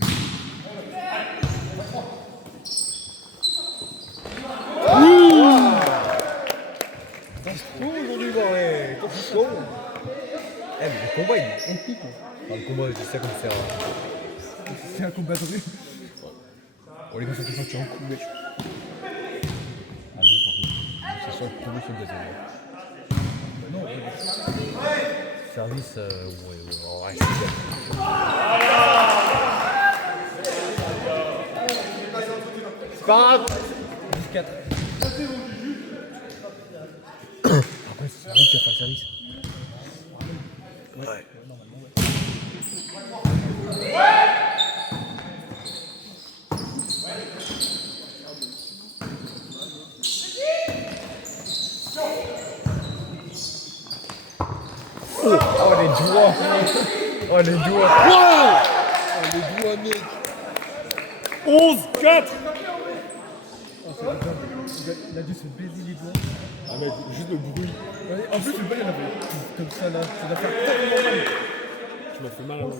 Aujourd'hui, bordel. Qu'est-ce que Eh, mais le combat, il est épique. Enfin, le combat, je dis ça comme ça. C'est un combat de rue. On les concentre sur un coup, mec. Ah oui, par contre. C'est soit le premier, soit le deuxième. Non, Service, ouais, c'est bien. C'est pas grave. 10-4. Après, c'est lui qui a fait le service. Ouais. Oh les doigts! Oh les doigts! Oh, les doigts, mec. 11-4. Oh, c'est bien. Il a dû se baiser les doigts. Ah, mec, juste le bruit. Ouais, en plus, le bal, il en avait comme ça là. Ça va faire tellement mal. Tu m'as fait mal à moi.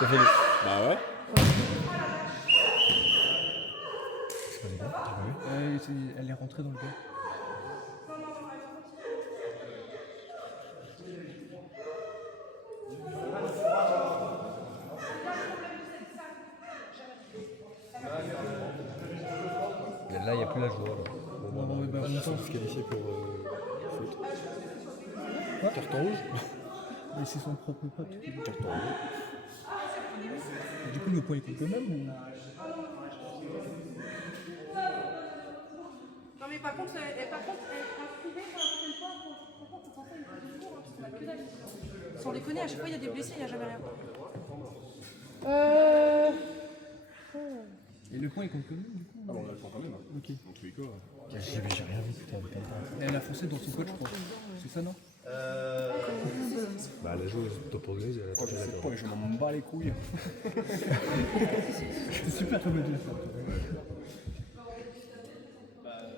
Ça fait le. Bah ouais. Elle est rentrée dans le gars. Là, il n'y a plus la joie. Là. Non, non, mais bah, en même temps, Disqualifié pour faute. Quoi Carton rouge. mais c'est son propre pote. Carton rouge. Et du coup, le point il compte quand même ou... Non mais par contre, un privé, quand on fait le point, c'est censé être plus court, parce qu'on a que dalle. Sans déconner, à chaque fois il y a des blessés, il n'y a jamais rien. Et le point il compte quand même du coup Ah bon, on a le point quand même. Ok. Dans tous les cas. J'ai rien vu, putain. Et elle a foncé dans son coach, je crois. C'est ça, non? Bah, la joueuse top anglaise, elle a Quand touché je la sais corde. pas, je m'en bats les couilles. C'est super comme de la faire.